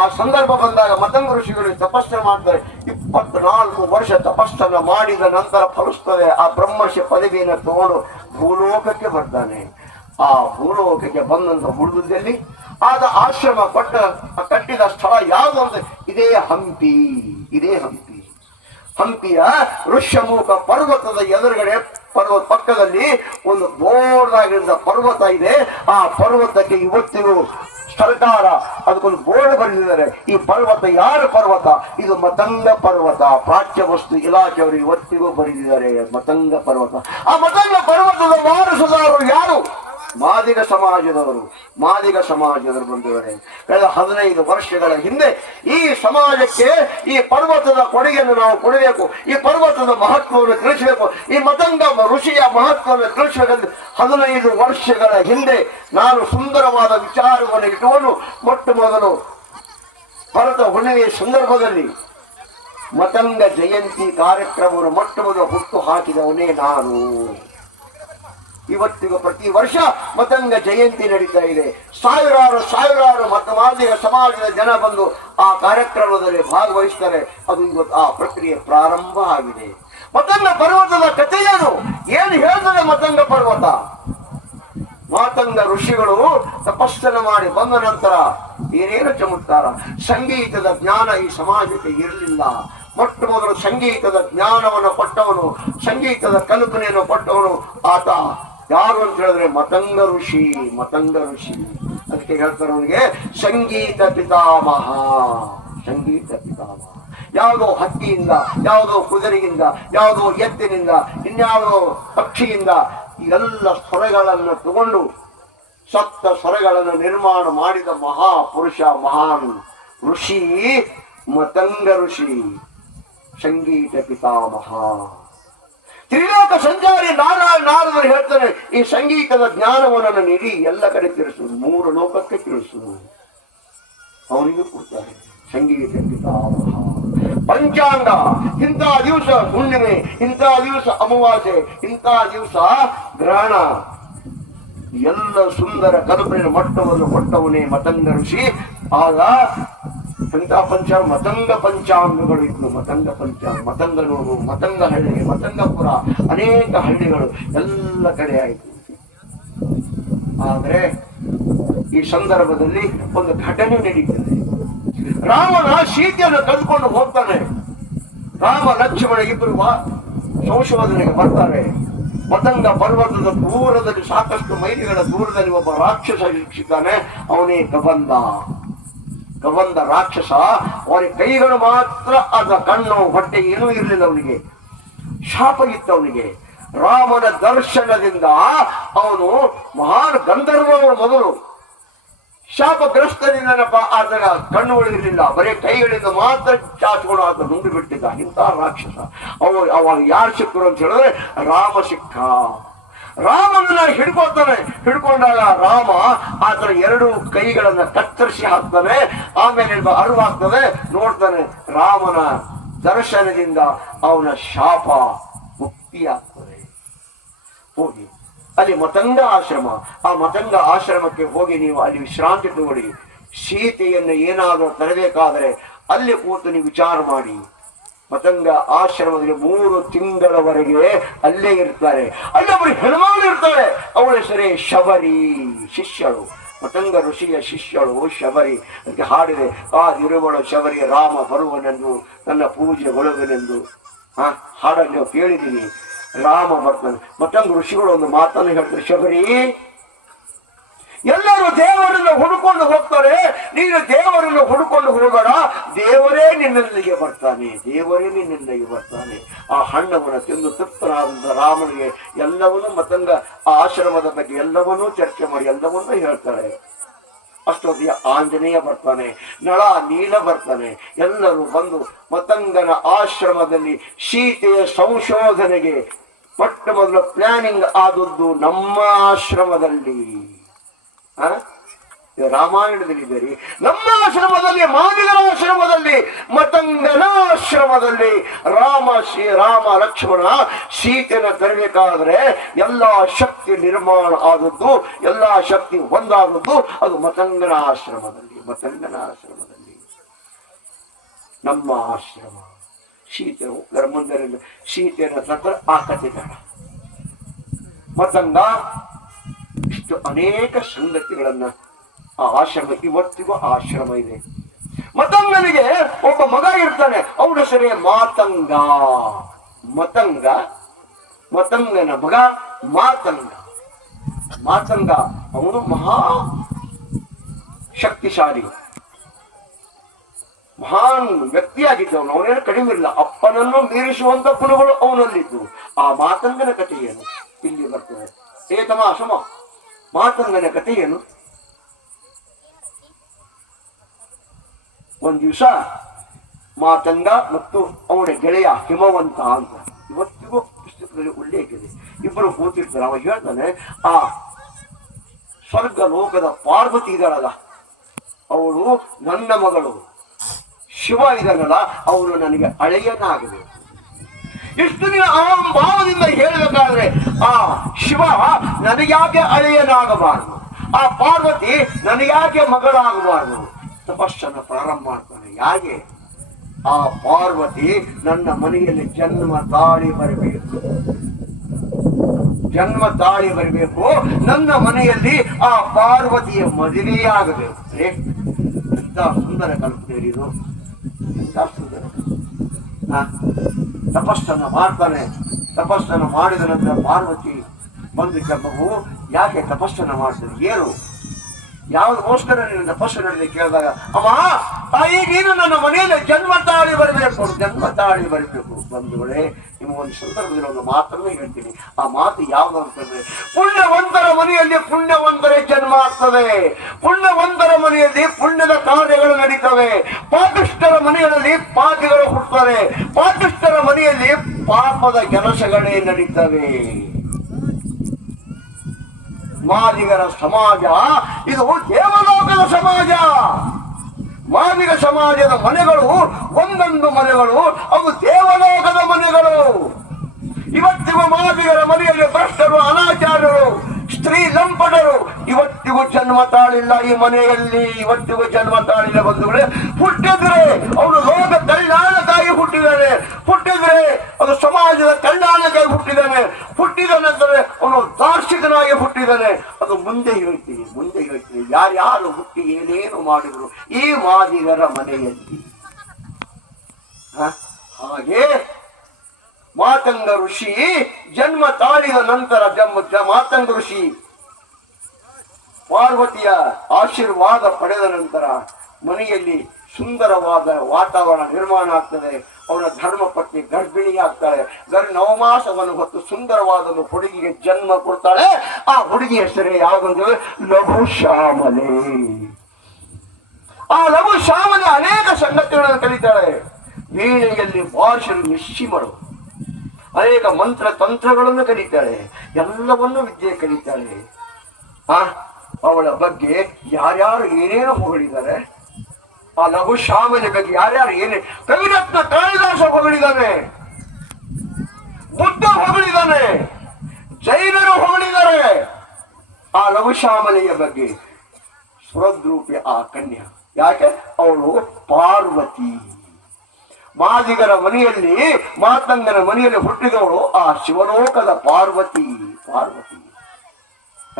ಆ ಸಂದರ್ಭ ಬಂದಾಗ ಮತಂಗ ಋಷಿಗಳು ತಪಸ್ಸನ್ನು ಮಾಡ್ತಾರೆ. 24 ವರ್ಷ ತಪಸ್ಸನ್ನು ಮಾಡಿದ ನಂತರ ಫಲಿಸ್ತದೆ. ಆ ಬ್ರಹ್ಮರ್ಷಿ ಪದವಿಯನ್ನು ತಗೊಂಡು ಭೂಲೋಕಕ್ಕೆ ಬರ್ತಾನೆ. ಆ ಭೂಲೋಕಕ್ಕೆ ಬಂದಂತ ಹುಡುಗದಲ್ಲಿ ಆದ ಆಶ್ರಮ ಕಟ್ಟಿದ ಸ್ಥಳ ಯಾವುದು ಅಂದ್ರೆ ಇದೇ ಹಂಪಿ. ಇದೇ ಹಂಪಿ. ಹಂಪಿಯ ಋಷ್ಯಮುಖ ಪರ್ವತದ ಎದುರುಗಡೆ, ಪರ್ವತ ಪಕ್ಕದಲ್ಲಿ ಒಂದು ದೊಡ್ಡದಾಗಿದ್ದ ಪರ್ವತ ಇದೆ. ಆ ಪರ್ವತಕ್ಕೆ ಇವತ್ತಿಗೂ ಸರ್ಕಾರ ಅದಕ್ಕೊಂದು ಬೋರ್ಡ್ ಬರೆದಿದ್ದಾರೆ. ಈ ಪರ್ವತ ಯಾರ ಪರ್ವತ? ಇದು ಮತಂಗ ಪರ್ವತ. ಪ್ರಾಚ್ಯ ವಸ್ತು ಇಲಾಖೆಯವರು ಇವತ್ತಿಗೂ ಬರೆದಿದ್ದಾರೆ ಮತಂಗ ಪರ್ವತ. ಆ ಮತಂಗ ಪರ್ವತದ ವಾರಸುದಾರರು ಯಾರು? ಮಾದಿಗ ಸಮಾಜದವರು. ಮಾದಿಗ ಸಮಾಜದವರು ಬಂದಿದ್ದಾರೆ. ಕಳೆದ 15 ವರ್ಷಗಳ ಹಿಂದೆ ಈ ಸಮಾಜಕ್ಕೆ ಈ ಪರ್ವತದ ಕೊಡುಗೆಯನ್ನು ನಾವು ಕೊಡಬೇಕು. ಈ ಪರ್ವತದ ಮಹತ್ವವನ್ನು ತಿಳಿಸಬೇಕು. ಈ ಮತಂಗ ಋಷಿಯ ಮಹತ್ವವನ್ನು ತಿಳಿಸಬೇಕಂತ 15 ವರ್ಷಗಳ ಹಿಂದೆ ನಾನು ಸುಂದರವಾದ ವಿಚಾರವನ್ನು ಇಟ್ಟುಕೊಂಡು ಮೊಟ್ಟ ಮೊದಲು ಭರತ ಹುಣ್ಣಿಮೆಯ ಸಂದರ್ಭದಲ್ಲಿ ಮತಂಗ ಜಯಂತಿ ಕಾರ್ಯಕ್ರಮವನ್ನು ಮೊಟ್ಟ ಮೊದಲು ಹುಟ್ಟು ಹಾಕಿದವನೇ ನಾನು. ಇವತ್ತಿಗೂ ಪ್ರತಿ ವರ್ಷ ಮತಂಗ ಜಯಂತಿ ನಡೀತಾ ಇದೆ. ಸಾವಿರಾರು ಮಾದಿಗ ಸಮಾಜದ ಜನ ಬಂದು ಆ ಕಾರ್ಯಕ್ರಮದಲ್ಲಿ ಭಾಗವಹಿಸ್ತಾರೆ. ಅದು ಇವತ್ತು ಆ ಪ್ರಕ್ರಿಯೆ ಪ್ರಾರಂಭ ಆಗಿದೆ. ಮತಂಗ ಪರ್ವತದ ಕಥೆಯೇನು? ಏನು ಹೇಳ್ತದೆ ಮತಂಗ ಪರ್ವತ? ಮಾತಂಗ ಋಷಿಗಳು ತಪಸ್ಸನ್ನು ಮಾಡಿ ಬಂದ ನಂತರ ಏನೇನು ಚಮತ್ಕಾರ. ಸಂಗೀತದ ಜ್ಞಾನ ಈ ಸಮಾಜಕ್ಕೆ ಇರಲಿಲ್ಲ. ಮೊಟ್ಟ ಮೊದಲು ಸಂಗೀತದ ಜ್ಞಾನವನ್ನು ಕೊಟ್ಟವನು, ಸಂಗೀತದ ಕಲ್ಪನೆಯನ್ನು ಕೊಟ್ಟವನು ಆತ ಯಾರು ಅಂತ ಹೇಳಿದ್ರೆ ಮತಂಗ ಋಷಿ. ಮತಂಗ ಋಷಿ ಅದಕ್ಕೆ ಹೇಳ್ತಾರೆ ಅವನಿಗೆ ಸಂಗೀತ ಪಿತಾಮಹ. ಸಂಗೀತ ಪಿತಾಮಹ. ಯಾವುದೋ ಹಕ್ಕಿಯಿಂದ, ಯಾವುದೋ ಕುದುರೆಯಿಂದ, ಯಾವುದೋ ಎತ್ತಿನಿಂದ, ಇನ್ಯಾವುದೋ ಪಕ್ಷಿಯಿಂದ ಎಲ್ಲ ಸ್ವರಗಳನ್ನು ತಗೊಂಡು ಸಪ್ತ ಸ್ವರಗಳನ್ನು ನಿರ್ಮಾಣ ಮಾಡಿದ ಮಹಾಪುರುಷ, ಮಹಾನ್ ಋಷಿ ಮತಂಗ ಋಷಿ. ಸಂಗೀತ ಪಿತಾಮಹ. ತ್ರಿಲೋಕ ಸಂಚಾರಿ ನಾರದರು ಹೇಳ್ತಾರೆ, ಈ ಸಂಗೀತದ ಜ್ಞಾನವನ್ನು ನೀಡಿ ಎಲ್ಲ ಕಡೆ ತಿಳಿಸು, 3 ಲೋಕಕ್ಕೆ ತಿಳಿಸು. ಅವನಿಗೂ ಕೊಡ್ತಾರೆ ಸಂಗೀತ ಪಿತಾಮಹ. ಪಂಚಾಂಗ, ಇಂಥ ದಿವಸ ಹುಣ್ಣಿಮೆ, ಇಂಥ ದಿವಸ ಅಮಾವಾಸ್ಯೆ, ಇಂಥ ದಿವಸ ಗ್ರಹಣ, ಎಲ್ಲ ಸುಂದರ ಕಲ್ಪನೆ ಮೊಟ್ಟವನ್ನು ಕೊಟ್ಟವನೇ ಮತಂಗ ಋಷಿ. ಆಗ ಇಂಥ ಮತಂಗ ಪಂಚಾಂಗಗಳು ಇತ್ತು. ಮತಂಗ ಪಂಚಾಂಗ, ಮತಂಗನೂರು, ಮತಂಗಹಳ್ಳಿ, ಮತಂಗಪುರ, ಅನೇಕ ಹಳ್ಳಿಗಳು ಎಲ್ಲ ಕಡೆ ಆಯಿತು. ಆದರೆ ಈ ಸಂದರ್ಭದಲ್ಲಿ ಒಂದು ಘಟನೆ ನಡೀತದೆ. ರಾಮನ ಸೀತೆಯನ್ನು ಕದ್ಕೊಂಡು ಹೋಗ್ತಾನೆ. ರಾಮ ಲಕ್ಷ್ಮಣ ಇಬ್ಬರು ಸಂಶೋಧನೆಗೆ ಬರ್ತಾರೆ. ಮತಂಗ ಪರ್ವತದ ದೂರದಲ್ಲಿ, ಸಾಕಷ್ಟು ಮೈಲಿಗಳ ದೂರದಲ್ಲಿ ಒಬ್ಬ ರಾಕ್ಷಸ ಇದ್ದಾನೆ. ಅವನೇ ಕಬಂದ. ಕಬಂದ ರಾಕ್ಷಸ. ಅವನಿಗೆ ಕೈಗಳು ಮಾತ್ರ, ಅದ ಕಣ್ಣು ಹೊಟ್ಟೆ ಏನೂ ಇರಲಿಲ್ಲ. ಅವನಿಗೆ ಶಾಪ ಇತ್ತು. ಅವನಿಗೆ ರಾಮನ ದರ್ಶನದಿಂದ ಅವನು ಮಹಾನ್ ಗಂಧರ್ವನು. ಮೊದಲು ಶಾಪಗ್ರಸ್ತನಿಂದನಪ್ಪ ಆತನ ಕಣ್ಣುಗಳಿರಲಿಲ್ಲ, ಬರೀ ಕೈಗಳಿಂದ ಮಾತ್ರ ಚಾಚ್ಕೊಂಡು ಆತ ನುಂಗಿ ಬಿಟ್ಟಿದ್ದ. ಇಂಥ ರಾಕ್ಷಸ. ಅವಾಗ ಯಾರು ಸಿಕ್ಕರು ಅಂತ ಹೇಳಿದ್ರೆ ರಾಮ ಸಿಕ್ಕ. ರಾಮನನ್ನ ಹಿಡ್ಕೊಂಡಾಗ ರಾಮ ಆತನ ಎರಡು ಕೈಗಳನ್ನ ಕತ್ತರಿಸಿ ಹಾಕ್ತಾನೆ. ಆಮೇಲೆ ಅರಿವಾಗ್ತದೆ, ನೋಡ್ತಾನೆ ರಾಮನ ದರ್ಶನದಿಂದ ಅವನ ಶಾಪ ಮುಕ್ತಿಯಾಗ್ತದೆ. ಹೋಗಿ ಅಲ್ಲಿ ಮತಂಗ ಆಶ್ರಮ, ಆ ಮತಂಗ ಆಶ್ರಮಕ್ಕೆ ಹೋಗಿ ನೀವು ಅಲ್ಲಿ ವಿಶ್ರಾಂತಿ ತಗೊಳ್ಳಿ. ಸೀತೆಯನ್ನು ಏನಾದರೂ ತರಬೇಕಾದ್ರೆ ಅಲ್ಲಿ ಕೂತು ನೀವು ವಿಚಾರ ಮಾಡಿ. ಮತಂಗ ಆಶ್ರಮದಲ್ಲಿ 3 ತಿಂಗಳವರೆಗೆ ಅಲ್ಲೇ ಇರ್ತಾರೆ. ಅಲ್ಲೊಬ್ಬರು ಹೆಣ್ಮಗಳು ಇರ್ತಾಳೆ. ಅವಳ ಹೆಸರೇ ಶಬರಿ, ಶಿಷ್ಯಳು. ಮತಂಗ ಋಷಿಯ ಶಿಷ್ಯಳು ಶಬರಿ. ಅದಕ್ಕೆ ಹಾಡಿದೆ, ಆ ಇರುವಳು ಶಬರಿ ರಾಮ ಬರುವನೆಂದು ನನ್ನ ಪೂಜೆ ಒಳಗನೆಂದು. ಹಾಡಲ್ಲಿ ನೀವು ಕೇಳಿದ್ದೀನಿ. ರಾಮ ಬರ್ತಾನೆ. ಮತಂಗ ಋಷಿಗಳು ಒಂದು ಮಾತನ್ನು ಹೇಳ್ತಾರೆ, ಶಬರಿ ಎಲ್ಲರೂ ದೇವರನ್ನು ಹುಡುಕೊಂಡು ಹೋಗ್ತಾರೆ, ನೀನು ದೇವರನ್ನು ಹುಡುಕೊಂಡು ಹೋಗೋಣ. ದೇವರೇ ನಿನ್ನಲ್ಲಿಗೆ ಬರ್ತಾನೆ, ದೇವರೇ ನಿನ್ನಲ್ಲಿಗೆ ಬರ್ತಾನೆ. ಆ ಹಣ್ಣವನ್ನು ತಿಂದು ತೃಪ್ತನಾದ ರಾಮನಿಗೆ ಎಲ್ಲವನ್ನೂ ಮತಂಗ ಆ ಆಶ್ರಮದ ಬಗ್ಗೆ ಎಲ್ಲವನ್ನೂ ಚರ್ಚೆ ಮಾಡಿ ಎಲ್ಲವನ್ನೂ ಹೇಳ್ತಾರೆ. ಅಷ್ಟೊತ್ತಿಗೆ ಆಂಜನೇಯ ಬರ್ತಾನೆ, ನಳ ನೀಲ ಬರ್ತಾನೆ. ಎಲ್ಲರೂ ಬಂದು ಮತಂಗನ ಆಶ್ರಮದಲ್ಲಿ ಸೀತೆಯ ಸಂಶೋಧನೆಗೆ ಮೊಟ್ಟ ಮೊದಲು ಪ್ಲಾನಿಂಗ್ ಆದದ್ದು ನಮ್ಮ ಆಶ್ರಮದಲ್ಲಿ. ರಾಮಾಯಣದಲ್ಲಿ ಬೇರೆ ನಮ್ಮ ಆಶ್ರಮದಲ್ಲಿ, ಮಾದಿಗರ ಆಶ್ರಮದಲ್ಲಿ, ಮತಂಗನ ಆಶ್ರಮದಲ್ಲಿ ರಾಮ ಲಕ್ಷ್ಮಣ ಸೀತೆನ ತರಬೇಕಾದ್ರೆ ಎಲ್ಲಾ ಶಕ್ತಿ ನಿರ್ಮಾಣ ಆದದ್ದು, ಎಲ್ಲಾ ಶಕ್ತಿ ಒಂದಾದದ್ದು ಅದು ಮತಂಗನ ಆಶ್ರಮದಲ್ಲಿ. ಮತಂಗನ ಆಶ್ರಮದಲ್ಲಿ ನಮ್ಮ ಆಶ್ರಮ. ಸೀತೆ ಮುಂದೆ ಸೀತೆಯನ್ನು ತಂದ್ರೆ ಆ ಕಥೆ ಬೇಡ. ಮತಂಗ ಇಷ್ಟು ಅನೇಕ ಸಂಗತಿಗಳನ್ನ ಆ ಆಶ್ರಮ, ಇವತ್ತಿಗೂ ಆಶ್ರಮ ಇದೆ. ಮತಂಗನಿಗೆ ಒಬ್ಬ ಮಗ ಇರ್ತಾನೆ, ಅವನ ಹೆಸರೇ ಮಾತಂಗ. ಮತಂಗನ ಮಗ ಮಾತಂಗ. ಅವನು ಮಹಾ ಶಕ್ತಿಶಾಲಿ, ಮಹಾನ್ ವ್ಯಕ್ತಿಯಾಗಿದ್ದವನು. ಅವನೇನು ಕಡಿಮೆ ಇಲ್ಲ. ಅಪ್ಪನನ್ನು ಮೀರಿಸುವಂತ ಗುಣಗಳು ಅವನಲ್ಲಿದ್ದು. ಆ ಮಾತಂಗನ ಕಥೆ ಏನು ಇಲ್ಲಿ ಬರ್ತದೆ. ಏತಮಾಸಮ ಮಾತಂಗನ ಕಥೆ ಏನು? ಒಂದ್ ದಿವಸ ಮಾತಂಗ ಮತ್ತು ಅವನ ಗೆಳೆಯ ಹಿಮವಂತ ಅಂತ ಇವತ್ತಿಗೂ ಪುಸ್ತಕದಲ್ಲಿ ಉಲ್ಲೇಖ ಇದೆ. ಇಬ್ಬರು ಕೂತಿರ್ತಾರೆ. ಅವ ಹೇಳ್ತಾನೆ, ಆ ಸ್ವರ್ಗ ಲೋಕದ ಪಾರ್ವತಿ ಇದ್ದಾಳಲ್ಲ, ಅವಳು ನನ್ನ ಮಗಳು. ಶಿವ ಇದ್ದಾನಲ್ಲ, ಅವನು ನನಗೆ ಅಳೆಯನಾಗಬೇಕು. ಇಷ್ಟು ದಿನ ಭಾವದಿಂದ ಹೇಳಬೇಕಾದ್ರೆ ಆ ಶಿವ ನನಗ್ಯಾಕೆ ಅಳೆಯನಾಗಬಾರದು, ಆ ಪಾರ್ವತಿ ನನಗ್ಯಾಕೆ ಮಗಳಾಗಬಾರದು? ತಪಸ್ಸನ್ನು ಪ್ರಾರಂಭ ಮಾಡ್ತಾನೆ. ಯಾಕೆ? ಆ ಪಾರ್ವತಿ ನನ್ನ ಮನೆಯಲ್ಲಿ ಜನ್ಮ ತಾಳಿ ಬರಬೇಕು, ನನ್ನ ಮನೆಯಲ್ಲಿ ಆ ಪಾರ್ವತಿಯ ಮದುವೆಯಾಗಬೇಕು. ಎಂತ ಸುಂದರ ಕಲ್ಪನೆ ಇದು, ಎಂತ ಸುಂದರ. ತಪಸ್ಸನ್ನು ಮಾಡ್ತಾನೆ. ತಪಸ್ಸನ್ನು ಮಾಡಿದ ನಂತರ ಪಾರ್ವತಿ ಬಂದು ಮಗು ಯಾಕೆ ತಪಸ್ಸನ್ನು ಮಾಡ್ತಾನೆ, ಏನು ಯಾವುದಕ್ಕೋಸ್ಕರ ನೀನು ತಪಸ್ಸು ನಡೆದು ಕೇಳಿದಾಗ, ಅಮ್ಮ ತಾಯಿ ನೀನು ನನ್ನ ಮನೆಯಲ್ಲಿ ಜನ್ಮ ತಾಳಿ ಬರಬೇಕು. ಬಂಧುಗಳೇ, ನಿಮಗೊಂದು ಸಂದರ್ಭದಲ್ಲಿ ಒಂದು ಮಾತನ್ನು ಹೇಳ್ತೀನಿ. ಆ ಮಾತು ಯಾವುದು ಅಂತಂದ್ರೆ, ಪುಣ್ಯವಂತರ ಮನೆಯಲ್ಲಿ ಪುಣ್ಯವಂತರೇ ಜನ್ಮ ಆಗ್ತದೆ, ಪುಣ್ಯವಂತರ ಮನೆಯಲ್ಲಿ ಪುಣ್ಯದ ಕಾರ್ಯಗಳು ನಡೀತವೆ. ಪಾಪಿಷ್ಠರ ಮನೆಯಲ್ಲಿ ಪಾಪಿಗಳು ಹುಟ್ಟುತ್ತಾರೆ, ಪಾಪಿಷ್ಠರ ಮನೆಯಲ್ಲಿ ಪಾಪದ ಕೆಲಸಗಳೇ ನಡೀತವೆ. ಮಾದಿಗರ ಸಮಾಜ ಇದು ದೇವಲೋಕದ ಸಮಾಜ. ಮಾದಿಗ ಸಮಾಜದ ಮನೆಗಳು ಒಂದೊಂದು ಮನೆಗಳು, ಅವು ದೇವಲೋಕದ ಮನೆಗಳು. ಇವತ್ತಿಗೂ ಮಾದಿಗರ ಮನೆಯಲ್ಲಿ ಭ್ರಷ್ಟರು, ಅನಾಚಾರರು, ಸ್ತ್ರೀ ಲಂಪಟರು ಇವತ್ತಿಗೂ ಜನ್ಮ ತಾಳಿಲ್ಲ. ಈ ಮನೆಯಲ್ಲಿ ಇವತ್ತಿಗೂ ಜನ್ಮ ತಾಳಿಲ್ಲ. ಬಂಧುಗಳೇ, ಹುಟ್ಟಿದ್ರೆ ಅವನು ಲೋಕ ಕಲ್ಯಾಣಕ್ಕಾಗಿ ಹುಟ್ಟಿದ್ದಾನೆ, ಹುಟ್ಟಿದ್ರೆ ಅದು ಸಮಾಜದ ಕಲ್ಯಾಣಕ್ಕಾಗಿ ಹುಟ್ಟಿದ್ದಾನೆ, ಹುಟ್ಟಿದ ನಂತರ ಅವನು ದಾರ್ಶನಿಕನಾಗಿ ಹುಟ್ಟಿದ್ದಾನೆ. ಅದು ಮುಂದೆ ಹೇಳ್ತೀನಿ ಯಾರ್ಯಾರು ಹುಟ್ಟಿ ಏನೇನು ಮಾಡಿದ್ರು ಈ ಮಾದಿಗರ ಮನೆಯಲ್ಲಿ. ಹಾಗೆ ಮಾತಂಗ ಋಷಿ ಜನ್ಮ ತಾಳಿದ ನಂತರ ಮಾತಂಗ ಋಷಿ ಪಾರ್ವತಿಯ ಆಶೀರ್ವಾದ ಪಡೆದ ನಂತರ ಮನೆಯಲ್ಲಿ ಸುಂದರವಾದ ವಾತಾವರಣ ನಿರ್ಮಾಣ ಆಗ್ತದೆ. ಅವಳ ಧರ್ಮ ಪತ್ನಿ ಗರ್ಭಿಣಿ ಆಗ್ತಾಳೆ. ನವಮಾಸವನ್ನು ಹೊತ್ತು ಸುಂದರವಾದ ಒಂದು ಹುಡುಗಿಗೆ ಜನ್ಮ ಕೊಡ್ತಾಳೆ. ಆ ಹುಡುಗಿ ಹೆಸರೇ ಯಾವುದು? ಲಘು ಶ್ಯಾಮಲೆ. ಆ ಲಘು ಶ್ಯಾಮಲೆ ಅನೇಕ ಸಂಗತಿಗಳನ್ನು ಕಲಿತಾಳೆ. ವೀಣೆಯಲ್ಲಿ ಭಾಷೆ ನಿಶ್ಚಿಮಳು, ಅನೇಕ ಮಂತ್ರ ತಂತ್ರಗಳನ್ನು ಕಲಿತಾಳೆ, ಎಲ್ಲವನ್ನು ವಿದ್ಯೆ ಕಲಿತಾಳೆ. ಅವಳ ಬಗ್ಗೆ ಯಾರ್ಯಾರು ಏನೇನು ಹೊಗಳಿದ್ದಾರೆ, ಆ ಲಘು ಶ್ಯಾಮಲೆ ಬಗ್ಗೆ ಯಾರ್ಯಾರು ಏನೇ, ಕವಿರತ್ನ ಕಾಳಿದಾಸ ಹೊಗಳಿದ್ದಾನೆ, ಬುದ್ಧ ಹೊಗಳಿದ್ದಾನೆ, ಜೈನರು ಹೊಗಳಿದ್ದಾರೆ ಆ ಲಘು ಶ್ಯಾಮಲೆಯ ಬಗ್ಗೆ. ಸ್ಫುರದ್ರೂಪಿ ಆ ಕನ್ಯಾ. ಯಾಕೆ? ಅವಳು ಪಾರ್ವತಿ. ಮಾದಿಗರ ಮನೆಯಲ್ಲಿ, ಮಾತಂಗನ ಮನೆಯಲ್ಲಿ ಹುಟ್ಟಿದವಳು ಆ ಶಿವಲೋಕದ ಪಾರ್ವತಿ.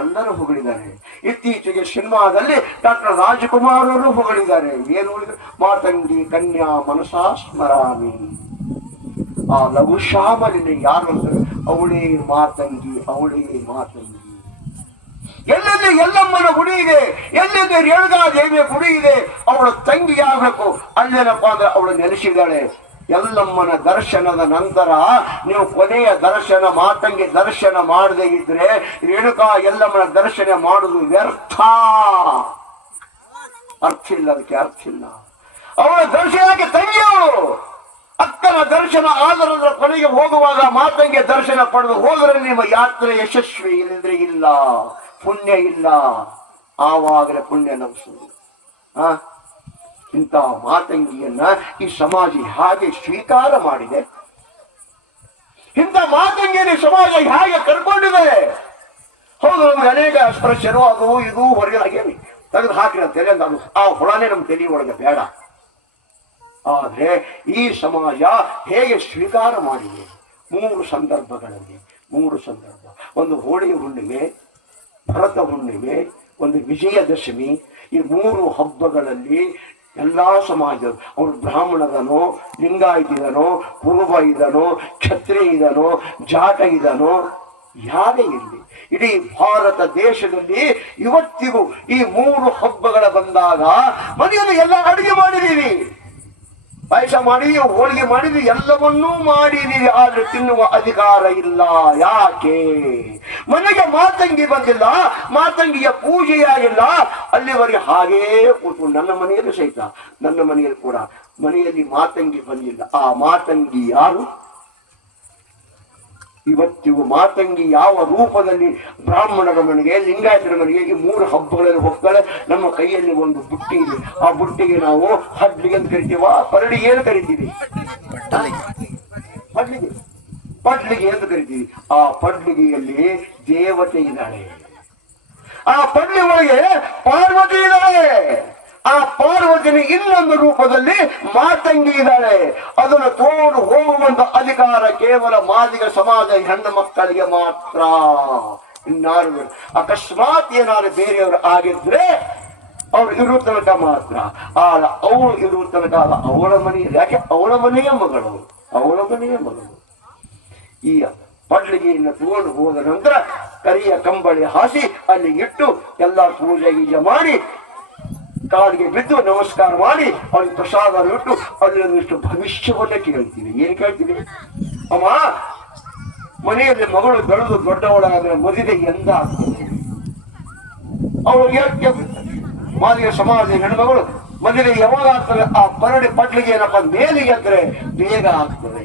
ಎಲ್ಲರೂ ಹೊಗಳಿದ್ದಾರೆ. ಇತ್ತೀಚೆಗೆ ಸಿನಿಮಾದಲ್ಲಿ ಡಾಕ್ಟರ್ ರಾಜಕುಮಾರ್ ಅವರು ಹೊಗಳಿದ್ದಾರೆ. ಏನು? ಮಾತಂಗಿ ಕನ್ಯಾ ಮನಸಾ ಸ್ಮರಾಮಿ. ಆ ಲಘು ಶ್ಯಾಮಲಿನ ಯಾರು ಅಂದ್ರೆ ಅವಳೇ ಮಾತಂಗಿ. ಎಲ್ಲೆಲ್ಲಿ ಎಲ್ಲಮ್ಮನ ಗುಡಿ ಇದೆ, ಎಲ್ಲೆಲ್ಲಿ ರೇಣುಕಾದೇವಿಯ ಗುಡಿ ಇದೆ, ಅವಳ ತಂಗಿ ಆಗ್ಬೇಕು. ಅಲ್ಲೇನಪ್ಪ ಅಂದ್ರೆ ಅವಳು ನೆಲೆಸಿದ್ದಾಳೆ. ಎಲ್ಲಮ್ಮನ ದರ್ಶನದ ನಂತರ ನೀವು ಕೊನೆಯ ದರ್ಶನ, ಮಾತಂಗಿ ದರ್ಶನ ಮಾಡದೇ ಇದ್ರೆ ರೇಣುಕಾ ಎಲ್ಲಮ್ಮನ ದರ್ಶನ ಮಾಡುವುದು ವ್ಯರ್ಥ. ಅರ್ಥ ಇಲ್ಲ, ಅದಕ್ಕೆ ಅರ್ಥ ಇಲ್ಲ. ಅವಳ ದರ್ಶನಕ್ಕೆ ತಂಗಿಯವಳು. ಅಕ್ಕನ ದರ್ಶನ ಆದರ ಕೊನೆಗೆ ಹೋಗುವಾಗ ಮಾತಂಗಿ ದರ್ಶನ ಪಡೆದು ಹೋದರೆ ನಿಮ್ಮ ಯಾತ್ರೆ ಯಶಸ್ವಿ, ಇಲ್ಲದ್ರೆ ಇಲ್ಲ, ಪುಣ್ಯ ಇಲ್ಲ. ಆವಾಗಲೇ ಪುಣ್ಯ ನಮಿಸುವುದು. ಇಂಥ ಮಾತಂಗಿಯನ್ನ ಈ ಸಮಾಜ ಹಾಗೆ ಸ್ವೀಕಾರ ಮಾಡಿದೆ. ಇಂಥ ಮಾತಂಗಿಯನ್ನು ಸಮಾಜ ಹೇಗೆ ಕರ್ಕೊಂಡಿದೆ. ಹೌದು, ನಮ್ಗೆ ಅನೇಕ ಸ್ಪರ್ಶರು ಅದು ಇದು ಹೊರಗೆ ಹಾಗೇವಿ ತೆಗೆದು ಹಾಕಿರೋ ತಲೆ ಅಂತ ಆ ಹೊಳನೇ ನಮ್ಮ ತಲೆ ಒಳಗೆ ಬೇಡ. ಆದ್ರೆ ಈ ಸಮಾಜ ಹೇಗೆ ಸ್ವೀಕಾರ ಮಾಡಿದೆ? 3 ಸಂದರ್ಭಗಳಲ್ಲಿ. ಒಂದು ಹೋಳಿ ಹುಣ್ಣಿಮೆ, ಭರತ ಹುಣ್ಣಿಮೆ, ಒಂದು ವಿಜಯದಶಮಿ. ಈ 3 ಹಬ್ಬಗಳಲ್ಲಿ ಎಲ್ಲಾ ಸಮಾಜದವರು, ಅವನು ಬ್ರಾಹ್ಮಣದನೋ, ಲಿಂಗಾಯತಿದನೋ, ಕುರುಬ ಇದನೋ, ಕ್ಷತ್ರಿಯ ಇದನೋ, ಜಾಟ ಇದನೋ, ಯಾರೇ ಇರಲಿ, ಇಡೀ ಭಾರತ ದೇಶದಲ್ಲಿ ಇವತ್ತಿಗೂ ಈ 3 ಹಬ್ಬಗಳ ಬಂದಾಗ ಮನೆಯಲ್ಲಿ ಎಲ್ಲ ಅಡುಗೆ ಮಾಡಿದೀವಿ, ಪಾಯಸ ಮಾಡಿದೀವಿ, ಹೋಳಿಗೆ ಮಾಡಿದ್ವಿ, ಎಲ್ಲವನ್ನೂ ಮಾಡಿದೀವಿ. ಆದ್ರೆ ತಿನ್ನುವ ಅಧಿಕಾರ ಇಲ್ಲ. ಯಾಕೆ? ಮನೆಗೆ ಮಾತಂಗಿ ಬಂದಿಲ್ಲ, ಮಾತಂಗಿಯ ಪೂಜೆಯಾಗಿಲ್ಲ. ಅಲ್ಲಿವರೆಗೆ ಹಾಗೇ ಕೂತು ನನ್ನ ಮನೆಯಲ್ಲಿ ಸಹಿತ, ನನ್ನ ಮನೆಯಲ್ಲಿ ಕೂಡ ಮನೆಯಲ್ಲಿ ಮಾತಂಗಿ ಬಂದಿಲ್ಲ. ಆ ಮಾತಂಗಿ ಯಾರು? ಇವತ್ತಿಗೂ ಮಾತಂಗಿ ಯಾವ ರೂಪದಲ್ಲಿ ಬ್ರಾಹ್ಮಣರ ಮನೆಗೆ, ಲಿಂಗಾಯತರ ಮನೆಗೆ ಈ 3 ಹಬ್ಬಗಳಲ್ಲಿ ಹೋಗ್ತಾಳೆ. ನಮ್ಮ ಕೈಯಲ್ಲಿ ಒಂದು ಬುಟ್ಟಿ ಇದೆ. ಆ ಬುಟ್ಟಿಗೆ ನಾವು ಹಡ್ಲಿಗೆ ಅಂತ ಕರಿತೀವ, ಪರಡಿಗೆ ಏನು ಕರಿತೀವಿ? ಪಡ್ಲಿಗೆ ಅಂತ ಕರಿತೀವಿ. ಆ ಪಡ್ಲಿಗೆಯಲ್ಲಿ ದೇವತೆ ಇದ್ದಾಳೆ. ಆ ಪಡ್ಲಿ ಒಳಗೆ ಪಾರ್ವತಿ ಇದ್ದಾಳೆ. ಆ ಪಾರ್ವತಿನ ಇನ್ನೊಂದು ರೂಪದಲ್ಲಿ ಮಾತಂಗಿ ಇದ್ದಾಳೆ. ಅದನ್ನು ತೋಡು ಹೋಗುವಂತ ಅಧಿಕಾರ ಕೇವಲ ಮಾದಿಗ ಸಮಾಜ ಹೆಣ್ಣು ಮಕ್ಕಳಿಗೆ ಮಾತ್ರ. ಇನ್ನಾರು ಅಕಸ್ಮಾತ್ ಏನಾದ್ರು ಬೇರೆಯವರು ಆಗಿದ್ರೆ ಅವ್ರು ಇರುವ ತನಕ ಮಾತ್ರ. ಅವಳು ಇರುವ ತನಕ ಅವಳ ಮನೆಯಲ್ಲಿ. ಯಾಕೆ? ಅವಳ ಮನೆಯ ಮಗಳು. ಈ ಪಡ್ಲಿಗೆಯನ್ನು ತಗೊಂಡು ಹೋದ ನಂತರ ಕರಿಯ ಕಂಬಳಿ ಹಾಸಿ ಅಲ್ಲಿ ಇಟ್ಟು ಎಲ್ಲ ಪೂಜೆ ಗೀಜೆ ಮಾಡಿ ಕಾಲಿಗೆ ಬಿದ್ದು ನಮಸ್ಕಾರ ಮಾಡಿ ಅವ್ರಿಗೆ ಪ್ರಸಾದ ಇಟ್ಟು ಅಲ್ಲಿಷ್ಟು ಭವಿಷ್ಯವನ್ನ ಕೇಳ್ತೀವಿ. ಏನ್ ಕೇಳ್ತೀವಿ? ಅಮ್ಮ, ಮನೆಯಲ್ಲಿ ಮಗಳು ಬೆಳೆದು ದೊಡ್ಡವಳಾದ್ರೆ ಮದುವೆ ಎಂದ ಆಗ್ತದೆ? ಅವಳಿಗೆ ಮಾದಿಗ ಸಮಾಜದ ಹೆಣ್ಮಗಳು ಮದುವೆ ಯಾವಾಗ ಆಗ್ತದೆ? ಆ ಪರಡಿ ಪಡ್ಲಿಗೆ ಏನಪ್ಪ ಮೇಲಿಗೆ ಅಂದ್ರೆ ಬೇಗ ಆಗ್ತದೆ.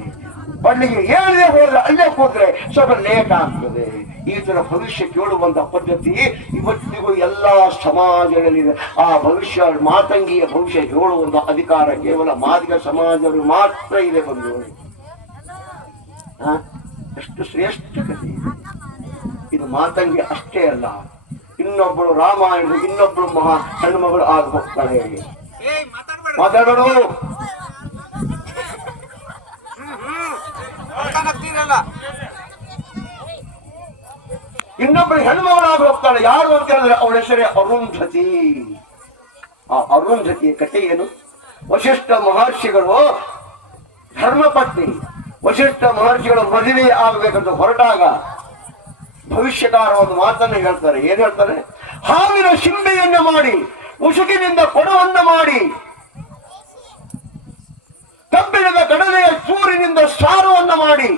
ಪಡ್ಲಿಗೆ ಏಳದೆ ಹೋದ್ರೆ ಅಲ್ಲೇ ಕೂತ್ರೆ ಸ್ವಲ್ಪ ಲೇಟ್ ಆಗ್ತದೆ. ಈ ತರ ಭವಿಷ್ಯ ಕೇಳುವಂತ ಪದ್ಧತಿ ಇವತ್ತಿಗೂ ಎಲ್ಲಾ ಸಮಾಜಗಳಲ್ಲಿದೆ. ಆ ಭವಿಷ್ಯ, ಮಾತಂಗಿಯ ಭವಿಷ್ಯ ಹೇಳುವಂತ ಅಧಿಕಾರ ಕೇವಲ ಮಾದಿಗ ಸಮಾಜದವರು ಮಾತ್ರ ಇದೆ. ಬಂದು ಎಷ್ಟು ಶ್ರೇಷ್ಠ ಕಥೆ ಇದು. ಮಾತಂಗಿ ಅಷ್ಟೇ ಅಲ್ಲ, ಇನ್ನೊಬ್ಬಳು ರಾಮಾಯಣದ ಇನ್ನೊಬ್ಬಳು ಮಹಾ ಹೆಣ್ಣುಮಗಳು ಆಗ ಹೋಗ್ತಾಳೆ. ಮಾತಾಡೋದು ಇನ್ನೊಬ್ಬಳು ಹೆಣ್ಣುಮಗಳಾಗಿ ಹೋಗ್ತಾಳೆ. ಯಾರು ಅಂತ ಹೇಳಿದ್ರೆ ಅವಳ ಹೆಸರೇ ಅರುಂಧತಿ. ಆ ಅರುಂಧತಿಯ ಕಥೆ ಏನು? ವಶಿಷ್ಠ ಮಹರ್ಷಿಗಳು ಧರ್ಮಪತ್ನಿ ವಸಿಷ್ಠ ಮಹರ್ಷಿಗಳ ಮದುವೆ ಆಗಬೇಕಂತ ಹೊರಟಾಗ ಭವಿಷ್ಯಕಾರ ಒಂದು ಮಾತನ್ನು ಹೇಳ್ತಾರೆ. ಏನ್ ಹೇಳ್ತಾರೆ? ಹಾವಿನ ಶಿಂಬೆಯನ್ನ ಮಾಡಿ, ಉಸುಕಿನಿಂದ ಕೊಡವನ್ನ ಮಾಡಿ, ಕಬ್ಬಿಣದ ಕಡಲೆಯ ಚೂರಿನಿಂದ ಸಾರವನ್ನ ಮಾಡಿ,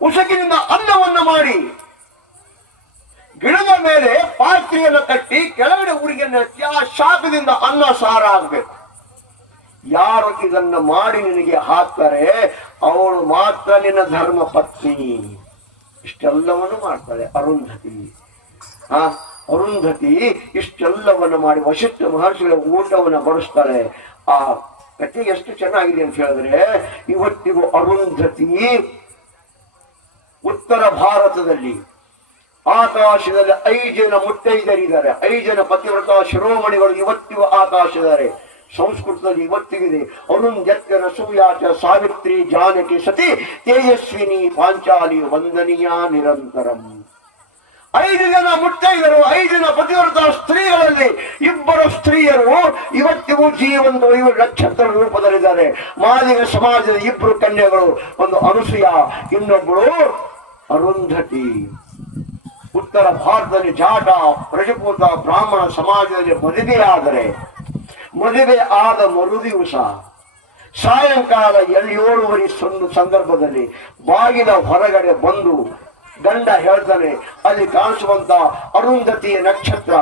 ಉಸುಕಿನಿಂದ ಅನ್ನವನ್ನ ಮಾಡಿ, ಗಿಡದ ಮೇಲೆ ಪಾತ್ರೆಯನ್ನು ಕಟ್ಟಿ ಕೆಳಗಡೆ ಉರಿಯನ್ನು ಹಚ್ಚಿ ಆ ಶಾಖದಿಂದ ಅನ್ನ ಸಾರ ಆಗ್ಬೇಕು. ಯಾರು ಇದನ್ನ ಮಾಡಿ ನಿನಗೆ ಹಾಕ್ತಾರೆ ಅವಳು ಮಾತ್ರ ನಿನ್ನ ಧರ್ಮ ಪತ್ನಿ. ಇಷ್ಟೆಲ್ಲವನ್ನು ಮಾಡ್ತಾಳೆ ಅರುಂಧತಿ. ಅರುಂಧತಿ ಇಷ್ಟೆಲ್ಲವನ್ನು ಮಾಡಿ ವಸಿಷ್ಠ ಮಹರ್ಷಿಗಳ ಊಟವನ್ನು ಬಡಿಸ್ತಾಳೆ. ಆ ಕಥೆಗೆ ಎಷ್ಟು ಚೆನ್ನಾಗಿದೆ ಅಂತ ಹೇಳಿದ್ರೆ, ಇವತ್ತಿಗೂ ಅರುಂಧತಿ ಉತ್ತರ ಭಾರತದಲ್ಲಿ ಆಕಾಶದಲ್ಲಿ 5 ಜನ ಮುತ್ತೈದರಿದ್ದಾರೆ, 5 ಜನ ಪತಿವ್ರತ ಶಿರೋಮಣಿಗಳು ಇವತ್ತಿಗೂ ಆಕಾಶದಲ್ಲಿ. ಸಂಸ್ಕೃತದಲ್ಲಿ ಇವತ್ತಿಗಿದೆ. ಅರುಂಧತ್ಯ ನಸೂಯಾಚ ಸಾವಿತ್ರಿ ಜಾನಕಿ ಸತಿ ತೇಜಸ್ವಿನಿ ಪಾಂಚಾಲಿ ವಂದನೀಯ ನಿರಂತರಂ. 5 ಜನ ಮುತ್ತೈದರು, 5 ಜನ ಪತಿವ್ರತ ಸ್ತ್ರೀಗಳಲ್ಲಿ 2 ಸ್ತ್ರೀಯರು ಇವತ್ತಿಗೂ ಜೀವಂತ ಇವರು ನಕ್ಷತ್ರ ರೂಪದಲ್ಲಿದ್ದಾರೆ. ಮಾದಿಗ ಸಮಾಜದ 2 ಕನ್ಯೆಗಳು, ಒಂದು ಅನುಸೂಯ, ಇನ್ನೊಬ್ಬಳು ಅರುಂಧತಿ. ಉತ್ತರ ಭಾರತದಲ್ಲಿ ಜಾಟ ಪ್ರಜಪೂತ ಬ್ರಾಹ್ಮಣ ಸಮಾಜದಲ್ಲಿ ಮದುವೆ ಆದ ಮರುದಿವಸ ಸಾಯಂಕಾಲ 7:30 ಸಂದರ್ಭದಲ್ಲಿ ಬಾಗಿಲ ಹೊರಗಡೆ ಬಂದು ಗಂಡ ಹೇಳ್ತಾನೆ, ಅಲ್ಲಿ ಕಾಣಿಸುವಂತ ಅರುಂಧತಿಯ ನಕ್ಷತ್ರ,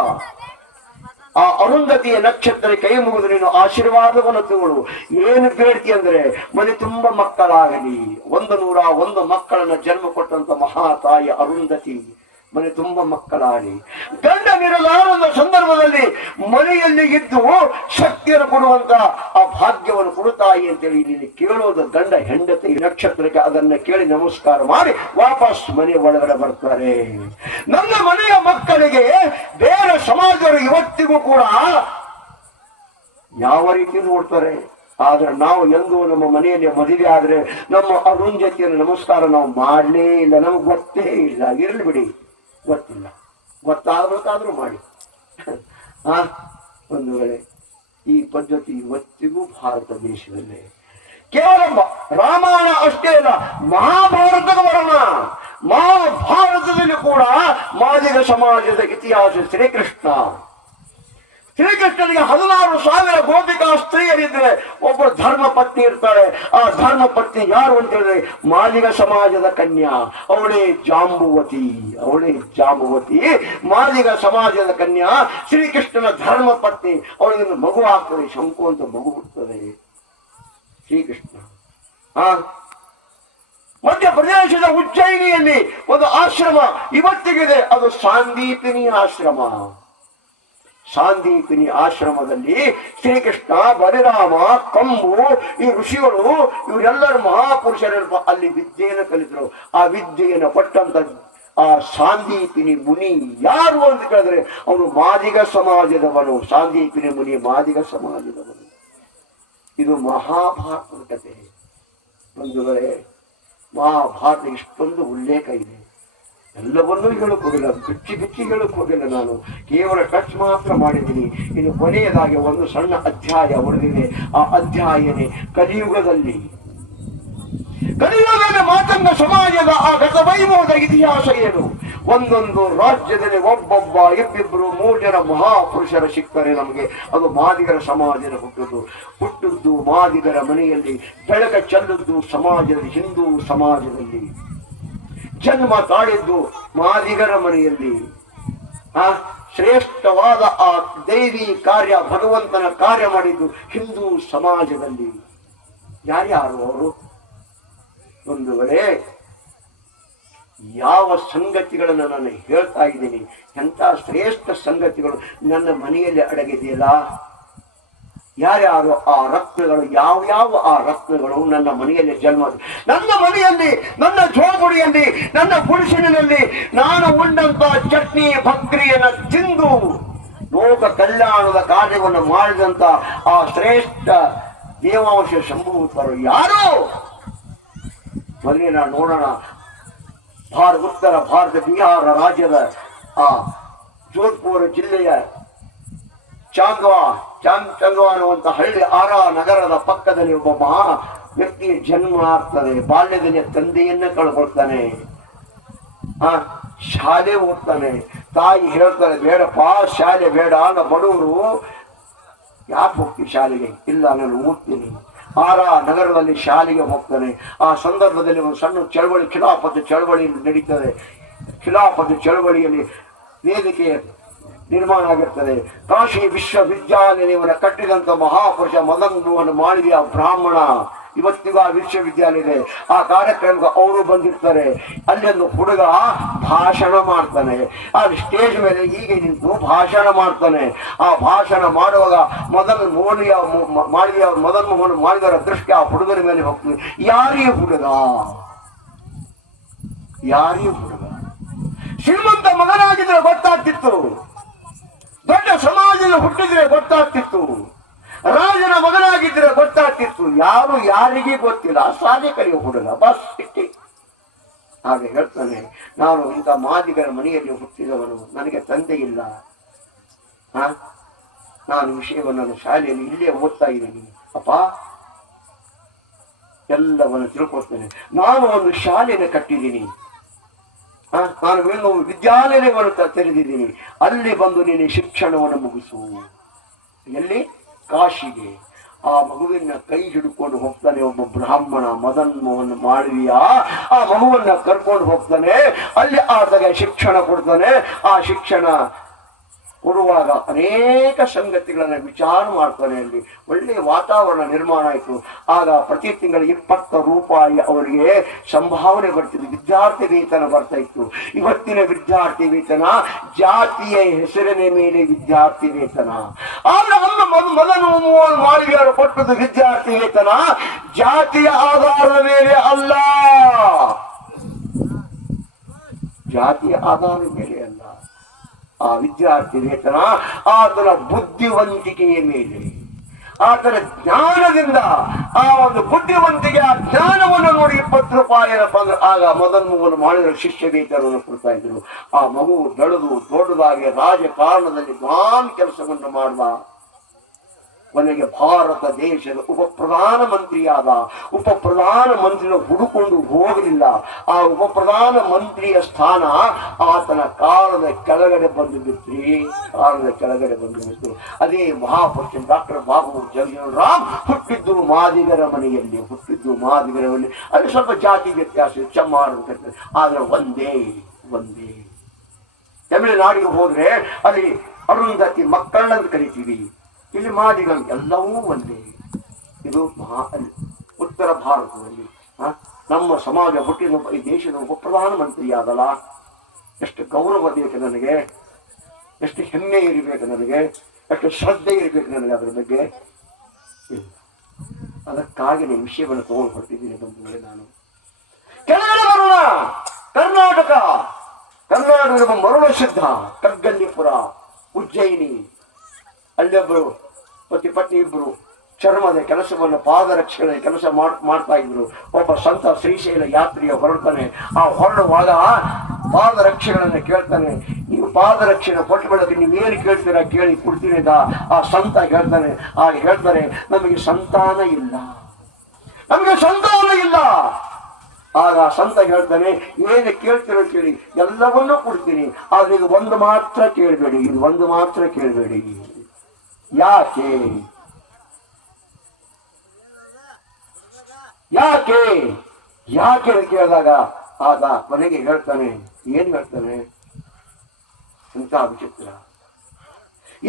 ಆ ಅರುಂಧತಿಯ ನಕ್ಷತ್ರ ಕೈ ಮುಗಿದು ನೀನು ಆಶೀರ್ವಾದವನ್ನು ತಗೊಳ್ಳು. ಏನು ಬೇಡ್ತಿ ಅಂದ್ರೆ ಮನೆ ತುಂಬಾ ಮಕ್ಕಳಾಗಲಿ. 101 ಮಕ್ಕಳನ್ನ ಜನ್ಮ ಕೊಟ್ಟಂತ ಮಹಾ ತಾಯಿ ಅರುಂಧತಿ ಮನೆ ತುಂಬಾ ಮಕ್ಕಳಾಗಲಿ. ಗಂಡನಿರಲಾರದ ಸಂದರ್ಭದಲ್ಲಿ ಮನೆಯಲ್ಲಿ ಇದ್ದು ಶಕ್ತಿಯನ್ನು ಕೊಡುವಂತ ಆ ಭಾಗ್ಯವನ್ನು ಕೊಡುತ್ತಾಯಿ ಅಂತೇಳಿ ನೀನು ಕೇಳೋದು. ಗಂಡ ಹೆಂಡತಿ ನಕ್ಷತ್ರಕ್ಕೆ ಅದನ್ನ ಕೇಳಿ ನಮಸ್ಕಾರ ಮಾಡಿ ವಾಪಸ್ ಮನೆ ಒಳಗಡೆ ಬರ್ತಾರೆ. ನನ್ನ ಮನೆಯ ಮಕ್ಕಳಿಗೆ ಬೇರೆ ಸಮಾಜರು ಇವತ್ತಿಗೂ ಕೂಡ ಯಾವ ರೀತಿ ನೋಡ್ತಾರೆ. ಆದ್ರೆ ನಾವು ಎಂದು ನಮ್ಮ ಮನೆಯಲ್ಲಿ ಮದುವೆ ಆದ್ರೆ ನಮ್ಮ ಅರುಂಧತಿಯನ್ನು ನಮಸ್ಕಾರ ನಾವು ಮಾಡಲೇ ಇಲ್ಲ, ನಮ್ಗೆ ಗೊತ್ತೇ ಇಲ್ಲ. ಇರ್ಲಿ ಬಿಡಿ, ಗೊತ್ತಿಲ್ಲ, ಗೊತ್ತಾಗಬೇಕಾದ್ರೂ ಮಾಡಿ. ಒಂದು ವೇಳೆ ಈ ಪದ್ಧತಿ ಇವತ್ತಿಗೂ ಭಾರತ ದೇಶದಲ್ಲಿ ಕೇವಲ ರಾಮಾಯಣ ಅಷ್ಟೇ ಅಲ್ಲ, ಮಹಾಭಾರತದ ಬರೋಣ. ಮಹಾಭಾರತದಲ್ಲಿ ಕೂಡ ಮಾದಿಗ ಸಮಾಜದ ಇತಿಹಾಸ. ಶ್ರೀಕೃಷ್ಣನಿಗೆ 16,000 ಗೋಪಿಕಾ ಸ್ತ್ರೀಯರಿದ್ರೆ ಒಬ್ಬ ಧರ್ಮ ಪತ್ನಿ ಇರ್ತಾಳೆ. ಆ ಧರ್ಮ ಪತ್ನಿ ಯಾರು ಅಂತ ಹೇಳಿದ್ರೆ ಮಾದಿಗ ಸಮಾಜದ ಕನ್ಯಾ, ಅವಳೇ ಜಾಂಬುವತಿ. ಮಾದಿಗ ಸಮಾಜದ ಕನ್ಯಾ ಶ್ರೀಕೃಷ್ಣನ ಧರ್ಮ ಪತ್ನಿ. ಅವಳಿಗೆ ಮಗು ಆಗ್ತದೆ, ಶಂಕು ಅಂತ ಮಗು ಹುಟ್ಟುತ್ತದೆ. ಶ್ರೀಕೃಷ್ಣ ಮಧ್ಯಪ್ರದೇಶದ ಉಜ್ಜಯಿನಿಯಲ್ಲಿ ಒಂದು ಆಶ್ರಮ ಇವತ್ತಿಗಿದೆ, ಅದು ಸಾಂದೀಪಿನಿ ಆಶ್ರಮ. ಸಾಂದೀಪಿನಿ ಆಶ್ರಮದಲ್ಲಿ ಶ್ರೀಕೃಷ್ಣ, ಬಲರಾಮ, ಕಂಬು, ಈ ಋಷಿಗಳು ಇವರೆಲ್ಲರೂ ಮಹಾಪುರುಷರು ಅಲ್ಲಿ ವಿದ್ಯೆಯನ್ನು ಕಲಿತರು. ಆ ವಿದ್ಯೆಯನ್ನು ಕೊಟ್ಟಂತ ಆ ಸಾಂದೀಪಿನಿ ಮುನಿ ಯಾರು ಅಂತ ಕೇಳಿದ್ರೆ ಅವನು ಮಾದಿಗ ಸಮಾಜದವನು. ಸಾಂದೀಪಿನಿ ಮುನಿ ಮಾದಿಗ ಸಮಾಜದವನು. ಇದು ಮಹಾಭಾರತದ ಕಥೆ. ಬಂಧುಗಳೇ, ಮಹಾಭಾರತ ಇಷ್ಟೊಂದು ಉಲ್ಲೇಖ ಇದೆ. ಎಲ್ಲವನ್ನೂ ಹೇಳಕ್ ಹೋಗಿಲ್ಲ, ಬಿಚ್ಚಿ ಹೇಳಕ್ ಹೋಗಿಲ್ಲ. ನಾನು ಕೇವಲ ಟಚ್ ಮಾತ್ರ ಮಾಡಿದ್ದೀನಿ. ಇನ್ನು ಕೊನೆಯದಾಗಿ ಒಂದು ಸಣ್ಣ ಅಧ್ಯಾಯ ಉಳಿದಿದೆ. ಆ ಅಧ್ಯಾಯನೇ ಕಲಿಯುಗದಲ್ಲಿ ಮಾತಂಗ ಸಮಾಜದ ಆ ಗತವೈಭವದ ಇತಿಹಾಸ ಏನು. ಒಂದೊಂದು ರಾಜ್ಯದಲ್ಲಿ ಒಬ್ಬೊಬ್ಬ, 2-2, 3 ಜನ ಮಹಾಪುರುಷರ ಸಿಗ್ತಾರೆ ನಮಗೆ. ಅದು ಮಾದಿಗರ ಸಮಾಜದ ಹುಟ್ಟುದ್ದು ಮಾದಿಗರ ಮನೆಯಲ್ಲಿ, ಬೆಳಕ ಚೆಲ್ಲುದ್ದು ಸಮಾಜದಲ್ಲಿ, ಹಿಂದೂ ಸಮಾಜದಲ್ಲಿ. ಜನ್ಮ ತಾಳಿದ್ದು ಮಾದಿಗರ ಮನೆಯಲ್ಲಿ. ಶ್ರೇಷ್ಠವಾದ ಆ ದೈವಿ ಕಾರ್ಯ, ಭಗವಂತನ ಕಾರ್ಯ ಮಾಡಿದ್ದು ಹಿಂದೂ ಸಮಾಜದಲ್ಲಿ. ಯಾರ್ಯಾರು ಅವರು? ಒಂದು ವೇಳೆ ಯಾವ ಸಂಗತಿಗಳನ್ನು ನಾನು ಹೇಳ್ತಾ ಇದ್ದೀನಿ, ಎಂಥ ಶ್ರೇಷ್ಠ ಸಂಗತಿಗಳು ನನ್ನ ಮನೆಯಲ್ಲಿ ಅಡಗಿದೆಯಲ್ಲ. ಯಾರ್ಯಾರು ಆ ರತ್ನಗಳು, ಯಾವ್ಯಾವ ಆ ರತ್ನಗಳು ನನ್ನ ಮನೆಯಲ್ಲಿ ಜನ್ಮ. ನನ್ನ ಮನೆಯಲ್ಲಿ, ನನ್ನ ಜೋಗುಡಿಯಲ್ಲಿ, ನನ್ನ ಗುಡಿಸಿನಲ್ಲಿ ನಾನು ಉಂಡಂತ ಚಟ್ನಿ ಭಕ್ರಿಯನ್ನು ತಿಂದು ಲೋಕ ಕಲ್ಯಾಣದ ಕಾರ್ಯವನ್ನು ಮಾಡಿದಂತ ಆ ಶ್ರೇಷ್ಠ ದೇವಾಂಶ ಸಂಭೂತರು ಯಾರು? ಬನ್ನಿ ನಾವು ನೋಡೋಣ. ಉತ್ತರ ಭಾರತ ಬಿಹಾರ ರಾಜ್ಯದ ಆ ಜೋಧ್ಪುರ ಜಿಲ್ಲೆಯ ಚಾಂಗ್ವಾ ಅನ್ನುವಂತ ಹಳ್ಳಿ, ಆರಾ ನಗರದ ಪಕ್ಕದಲ್ಲಿ ಒಬ್ಬ ವ್ಯಕ್ತಿಯ ಜನ್ಮ ಆಗ್ತದೆ, ಬಾಲ್ಯದಲ್ಲಿ ತಂದೆಯನ್ನ ಕಳ್ಕೊಳ್ತಾನೆ, ಶಾಲೆ ಓದ್ತಾನೆ, ತಾಯಿ ಹೇಳ್ತಾರೆ ಬೇಡಪ್ಪ ಶಾಲೆ ಬೇಡ, ಬಡವರು ಯಾಕೆ ಹೋಗ್ತೀವಿ ಶಾಲೆಗೆ, ಇಲ್ಲ ನಾನು ಓದ್ತೀನಿ. ನಗರದಲ್ಲಿ ಶಾಲೆಗೆ ಹೋಗ್ತಾನೆ. ಆ ಸಂದರ್ಭದಲ್ಲಿ ಒಂದು ಸಣ್ಣ ಚಳವಳಿ, ಖಿಲಾಫತ್ ಚಳವಳಿ ನಡೀತದೆ. ಖಿಲಾಫತ್ ಚಳವಳಿಯಲ್ಲಿ ವೇದಿಕೆ ನಿರ್ಮಾಣ ಆಗಿರ್ತದೆ. ಕಾಶಿ ವಿಶ್ವವಿದ್ಯಾಲಯವನ್ನು ಕಟ್ಟಿದಂತ ಮಹಾಪುರುಷ ಮದನ್ ಮೋಹನ್ ಮಾಳವಿಯ ಬ್ರಾಹ್ಮಣ ಇವತ್ತಿಗೂ ಆ ವಿಶ್ವವಿದ್ಯಾಲಯ ಇದೆ. ಆ ಕಾರ್ಯಕ್ರಮಕ್ಕೆ ಅವರು ಬಂದಿರ್ತಾರೆ. ಅಲ್ಲಿ ಒಂದು ಹುಡುಗ ಭಾಷಣ ಮಾಡ್ತಾನೆ. ಆ ಸ್ಟೇಜ್ ಮೇಲೆ ಹೀಗೆ ನಿಂತು ಭಾಷಣ ಮಾಡ್ತಾನೆ. ಆ ಭಾಷಣ ಮಾಡುವಾಗ ಮದನ್ ಮೋಹನ್ ಮಾಳವಿಯರ ದೃಷ್ಟಿ ಆ ಹುಡುಗನ ಮೇಲೆ ಹೋಗ್ತದೆ. ಯಾರೀ ಹುಡುಗ? ಶ್ರೀಮಂತ ಮಗನಾಗಿದ್ರೆ ಗೊತ್ತಾಗ್ತಿತ್ತು, ದೊಡ್ಡ ಸಮಾಜದಲ್ಲಿ ಹುಟ್ಟಿದ್ರೆ ಗೊತ್ತಾಗ್ತಿತ್ತು, ರಾಜನ ಮಗನಾಗಿದ್ರೆ ಗೊತ್ತಾಗ್ತಿತ್ತು. ಯಾರಿಗೆ ಗೊತ್ತಿಲ್ಲ, ಶಾಲೆ ಕಲಿಯೋ ಹುಡುಗ ಬಸ್ ಇಟ್ಟಿ. ಹಾಗೆ ಹೇಳ್ತಾನೆ, ನಾನು ಇಂಥ ಮಾದಿಗರ ಮನೆಯಲ್ಲಿ ಹುಟ್ಟಿದವನು, ನನಗೆ ತಂದೆ ಇಲ್ಲ, ನಾನು ವಿಷಯವನ್ನು ಶಾಲೆಯಲ್ಲಿ ಇಲ್ಲೇ ಓದ್ತಾ ಇದ್ದೀನಿ ಅಪ್ಪ, ಎಲ್ಲವನ್ನು ತಿಳ್ಕೊಳ್ತೇನೆ. ನಾನು ಒಂದು ಶಾಲೆಯನ್ನು ಕಟ್ಟಿದ್ದೀನಿ, ನಾನು ಒಂದು ವಿದ್ಯಾಲಯವನ್ನು ತೆರೆದಿದ್ದೀನಿ, ಅಲ್ಲಿ ಬಂದು ನೀನು ಶಿಕ್ಷಣವನ್ನು ಮುಗಿಸು. ಎಲ್ಲಿ? ಕಾಶಿಗೆ. ಆ ಮಗುವಿನ ಕೈ ಹಿಡ್ಕೊಂಡು ಹೋಗ್ತಾನೆ ಒಬ್ಬ ಬ್ರಾಹ್ಮಣ, ಮದನ್ ಮೋಹನ್ ಮಾಳವಿಯ. ಆ ಮಗುವನ್ನ ಕರ್ಕೊಂಡು ಹೋಗ್ತಾನೆ, ಅಲ್ಲಿ ಆತಗೆ ಶಿಕ್ಷಣ ಕೊಡ್ತಾನೆ. ಆ ಶಿಕ್ಷಣ ಕೊಡುವಾಗ ಅನೇಕ ಸಂಗತಿಗಳನ್ನ ವಿಚಾರ ಮಾಡ್ತಾನೆ. ಅಲ್ಲಿ ಒಳ್ಳೆಯ ವಾತಾವರಣ ನಿರ್ಮಾಣ ಆಯಿತು. ಆಗ ಪ್ರತಿ ತಿಂಗಳು 20 ರೂಪಾಯಿ ಅವರಿಗೆ ಸಂಭಾವನೆ ಬರ್ತಿತ್ತು, ವಿದ್ಯಾರ್ಥಿ ವೇತನ ಬರ್ತಾ ಇತ್ತು. ಇವತ್ತಿನ ವಿದ್ಯಾರ್ಥಿ ವೇತನ ಜಾತಿಯ ಹೆಸರಿನ ಮೇಲೆ ವಿದ್ಯಾರ್ಥಿ ವೇತನ. ಆದ್ರೆ ಮದನ್ ಮೋಹನ್ ಮಾಳವಿಯವರು ಕೊಟ್ಟದ್ದು ವಿದ್ಯಾರ್ಥಿ ವೇತನ ಜಾತಿಯ ಆಧಾರದ ಮೇಲೆ ಅಲ್ಲ, ಜಾತಿಯ ಆಧಾರದ ಮೇಲೆ ಅಲ್ಲ. ಆ ವಿದ್ಯಾರ್ಥಿ ವೇತನ ಆತನ ಬುದ್ಧಿವಂತಿಕೆಯ ಮೇಲೆ, ಆತನ ಜ್ಞಾನದಿಂದ, ಆ ಒಂದು ಬುದ್ಧಿವಂತಿಕೆ, ಆ ಜ್ಞಾನವನ್ನು ನೋಡಿ 20 ರೂಪಾಯಿ ಆಗ ಮದನ್ ಮೋಹನ್ ಮಾಡಿದ ಶಿಷ್ಯ ವೇತನವನ್ನು ಕೊಡ್ತಾ ಇದ್ರು. ಆ ಮಗು ಬೆಳೆದು ದೊಡ್ಡದಾಗಿ ರಾಜಕಾರಣದಲ್ಲಿ ಮಹಾನ್ ಕೆಲಸವನ್ನು ಮಾಡುವ, ಕೊನೆಗೆ ಭಾರತ ದೇಶದ ಉಪಪ್ರಧಾನ ಮಂತ್ರಿಯಾದ. ಉಪಪ್ರಧಾನ ಮಂತ್ರಿನ ಹುಡುಕೊಂಡು ಹೋಗಲಿಲ್ಲ. ಆ ಉಪಪ್ರಧಾನ ಮಂತ್ರಿಯ ಸ್ಥಾನ ಆತನ ಕಾಲದ ಕೆಳಗಡೆ ಬಂದು ಬಿತ್ತು. ಅದೇ ಮಹಾಪುರುಷ ಡಾಕ್ಟರ್ ಬಾಬು ಜಗಜೀವನರಾಮ್ ಹುಟ್ಟಿದ್ದು ಮಾದಿಗರ ಮನೆಯಲ್ಲಿ. ಅಲ್ಲಿ ಸ್ವಲ್ಪ ಜಾತಿ ವ್ಯತ್ಯಾಸ, ಚಮ್ಮಾರ, ಆದ್ರೆ ಒಂದೇ. ತಮಿಳುನಾಡಿಗೆ ಹೋದ್ರೆ ಅಲ್ಲಿ ಅರುಂಧತಿ ಮಕ್ಕಳನ್ನು ಕರಿತೀವಿ, ಇಲ್ಲಿ ಮಾದಿಗಳು ಎಲ್ಲವೂ ಒಂದೇ. ಇದು ಉತ್ತರ ಭಾರತದಲ್ಲಿ ನಮ್ಮ ಸಮಾಜ ಹುಟ್ಟಿದ ಈ ದೇಶದ ಉಪ ಪ್ರಧಾನ ಮಂತ್ರಿ ಆಗಲ್ಲ. ಎಷ್ಟು ಗೌರವ ಬೇಕು ನನಗೆ, ಎಷ್ಟು ಹೆಮ್ಮೆ ಇರಬೇಕು ನನಗೆ, ಎಷ್ಟು ಶ್ರದ್ಧೆ ಇರಬೇಕು ನನಗೆ ಅದರ ಬಗ್ಗೆ. ಅದಕ್ಕಾಗಿ ನೀವು ವಿಷಯವನ್ನು ತಗೊಂಡ್ಕೊಡ್ತಿದ್ದೀನಿ ಬಂದ ನಾನು. ಕೆಳಗಡೆ ಬರೋಣ. ಕರ್ನಾಟಕದ ಮರುಳ ಸಿದ್ಧ, ಕಗ್ಗಲ್ಲಿಪುರ, ಉಜ್ಜಯಿನಿ, ಅಲ್ಲೊಬ್ಬರು ಪತ್ನಿ ಇಬ್ಬರು ಚರ್ಮದ ಕೆಲಸವನ್ನು, ಪಾದರಕ್ಷಣೆ ಕೆಲಸ ಮಾಡ್ತಾ ಇದ್ರು. ಒಬ್ಬ ಸಂತ ಶ್ರೀಶೈಲ ಯಾತ್ರೆಯ ಹೊರಡ್ತಾನೆ. ಆ ಹೊರಡುವಾಗ ಪಾದರಕ್ಷೆಗಳನ್ನು ಕೇಳ್ತಾನೆ. ನೀವು ಪಾದರಕ್ಷಣೆ ಕೊಟ್ಟು ಬೆಳಗ್ಗೆ ನೀವೇನು ಕೇಳ್ತೀರಾ ಕೇಳಿ ಕೊಡ್ತೀನಿ ಅಂತ ಆ ಸಂತ ಹೇಳ್ತಾನೆ. ಹೇಳ್ತಾರೆ, ನಮಗೆ ಸಂತಾನ ಇಲ್ಲ. ಆಗ ಸಂತ ಹೇಳ್ತಾನೆ, ಏನು ಕೇಳ್ತಿರೋ ಕೇಳಿ, ಎಲ್ಲವನ್ನೂ ಕೊಡ್ತೀನಿ, ಆದ್ರೆ ಇದು ಒಂದು ಮಾತ್ರ ಕೇಳಬೇಡಿ. ಯಾಕೆ ಕೇಳಿದಾಗ ಆತ ಕೊನೆಗೆ ಹೇಳ್ತಾನೆ, ಏನ್ ಹೇಳ್ತಾನೆ ಅಂತ ವಿಚಿತ್ರ,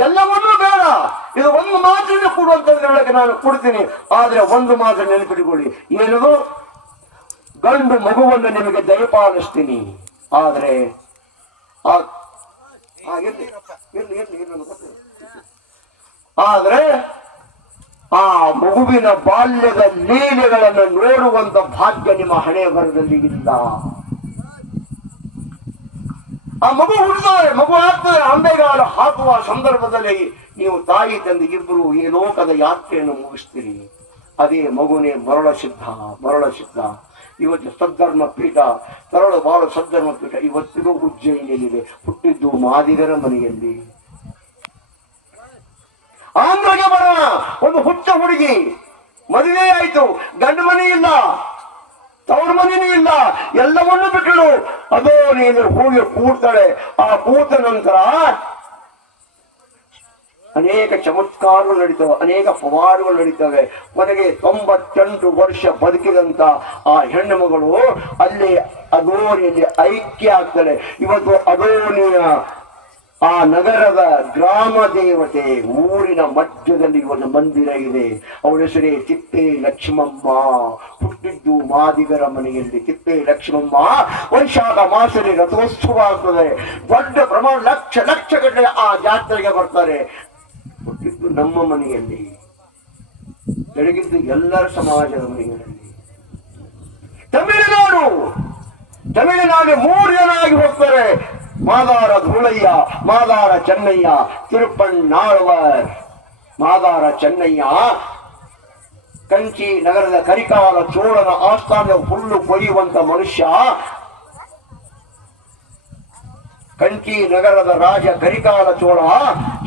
ಎಲ್ಲವನ್ನೂ ಬೇಡ, ಇದು ಒಂದು ಮಾತ್ರ ಕೊಡುವಂತಂದ್ರೆ ಒಳಗೆ ನಾನು ಕೊಡ್ತೀನಿ, ಆದ್ರೆ ಒಂದು ಮಾತ್ರ ನೆನಪಿಟ್ಕೊಳ್ಳಿ, ಏನದು, ಗಂಡು ಮಗುವನ್ನು ನಿಮಗೆ ದಯಪಾಲಿಸ್ತೀನಿ. ಆದ್ರೆ ಆದ್ರೆ ಆ ಮಗುವಿನ ಬಾಲ್ಯದ ಲೀಲೆಗಳನ್ನು ನೋಡುವಂತ ಭಾಗ್ಯ ನಿಮ್ಮ ಹಣೆ ಬರದಲ್ಲಿ ಇಲ್ಲ. ಆ ಮಗು ಹುಡುಗರೆ, ಮಗು ಆಗ್ತದೆ, ಅಂಬೆಗಾಲು ಹಾಕುವ ಸಂದರ್ಭದಲ್ಲಿ ನೀವು ತಾಯಿ ತಂದೆ ಇಬ್ಬರು ಈ ಲೋಕದ ಯಾತ್ರೆಯನ್ನು ಮುಗಿಸ್ತೀರಿ. ಅದೇ ಮಗುನೇ ಮರಳ ಸಿದ್ಧ. ಇವತ್ತು ಸದ್ಧರ್ಮ ಪೀಠ, ತರಳಬಾಳು ಸದ್ಧರ್ಮ ಪೀಠ ಇವತ್ತಿಗೂ ಉಜ್ಜಯಿನಿಯಲ್ಲಿದೆ. ಹುಟ್ಟಿದ್ದು ಮಾದಿಗರ ಮನೆಯಲ್ಲಿ. ಆಂಧ್ರಗೆ ಬರೋಣ. ಒಂದು ಹುಚ್ಚ ಹುಡುಗಿ ಮದುವೆ ಆಯ್ತು, ಗಂಡು ಮನೆ ಇಲ್ಲ, ತವ್ರ ಮನೆಯೂ ಇಲ್ಲ, ಎಲ್ಲವನ್ನು ಬಿಟ್ಟಳು. ಅದೋ ನೀನು ಹೋಗಿ ಕೂಡ್ತಾಳೆ. ಆ ಕೂತ ನಂತರ ಅನೇಕ ಚಮತ್ಕಾರಗಳು ನಡೀತವೆ, ಅನೇಕ ಪವಾಡಗಳು ನಡೀತವೆ. ಕೊನೆಗೆ 98 ವರ್ಷ ಬದುಕಿದಂತ ಆ ಹೆಣ್ಣು ಮಗಳು ಅಲ್ಲಿ ಅದೋನಿಯಲ್ಲಿ ಐಕ್ಯ ಆಗ್ತಾಳೆ. ಇವತ್ತು ಅದೋನಿಯ ಆ ನಗರದ ಗ್ರಾಮ ದೇವತೆ ಊರಿನ ಮಧ್ಯದಲ್ಲಿ ಒಂದು ಮಂದಿರ ಇದೆ. ಅವಳ ಹೆಸರೇ ತಿಪ್ಪೆ ಲಕ್ಷ್ಮಮ್ಮ. ಹುಟ್ಟಿದ್ದು ಮಾದಿಗರ ಮನೆಯಲ್ಲಿ. ತಿಪ್ಪೆ ಲಕ್ಷ್ಮಮ್ಮ ವೈಶಾಖ ಮಾಸದಲ್ಲಿ ರಥೋತ್ಸವ ಆಗ್ತದೆ. ದೊಡ್ಡ ಪ್ರಮಾಣ ಲಕ್ಷ ಗಟ್ಟಲೆ ಆ ಜಾತ್ರೆಗೆ ಬರ್ತಾರೆ. ಹುಟ್ಟಿದ್ದು ನಮ್ಮ ಮನೆಯಲ್ಲಿ, ಬೆಳಗಿದ್ದು ಎಲ್ಲರ ಸಮಾಜದ ಮನೆಗಳಲ್ಲಿ. ತಮಿಳುನಾಡು 3 ಜನ ಆಗಿ ಹೋಗ್ತಾರೆ. ಮಾದಾರ ಧೂಳಯ್ಯ, ಮಾದಾರ ಚೆನ್ನಯ್ಯ, ತಿರುಪಣ್ಣಾಳ್ವರ್. ಮಾದಾರ ಚೆನ್ನಯ್ಯ ಕಂಚಿ ನಗರದ ಕರಿಕಾಲ ಚೋಳನ ಆಸ್ಥಾನ ಹುಲ್ಲು ಕೊಯ್ಯುವಂತ ಮನುಷ್ಯ. ಕಂಚಿ ನಗರದ ರಾಜ ಕರಿಕಾಲ ಚೋಳ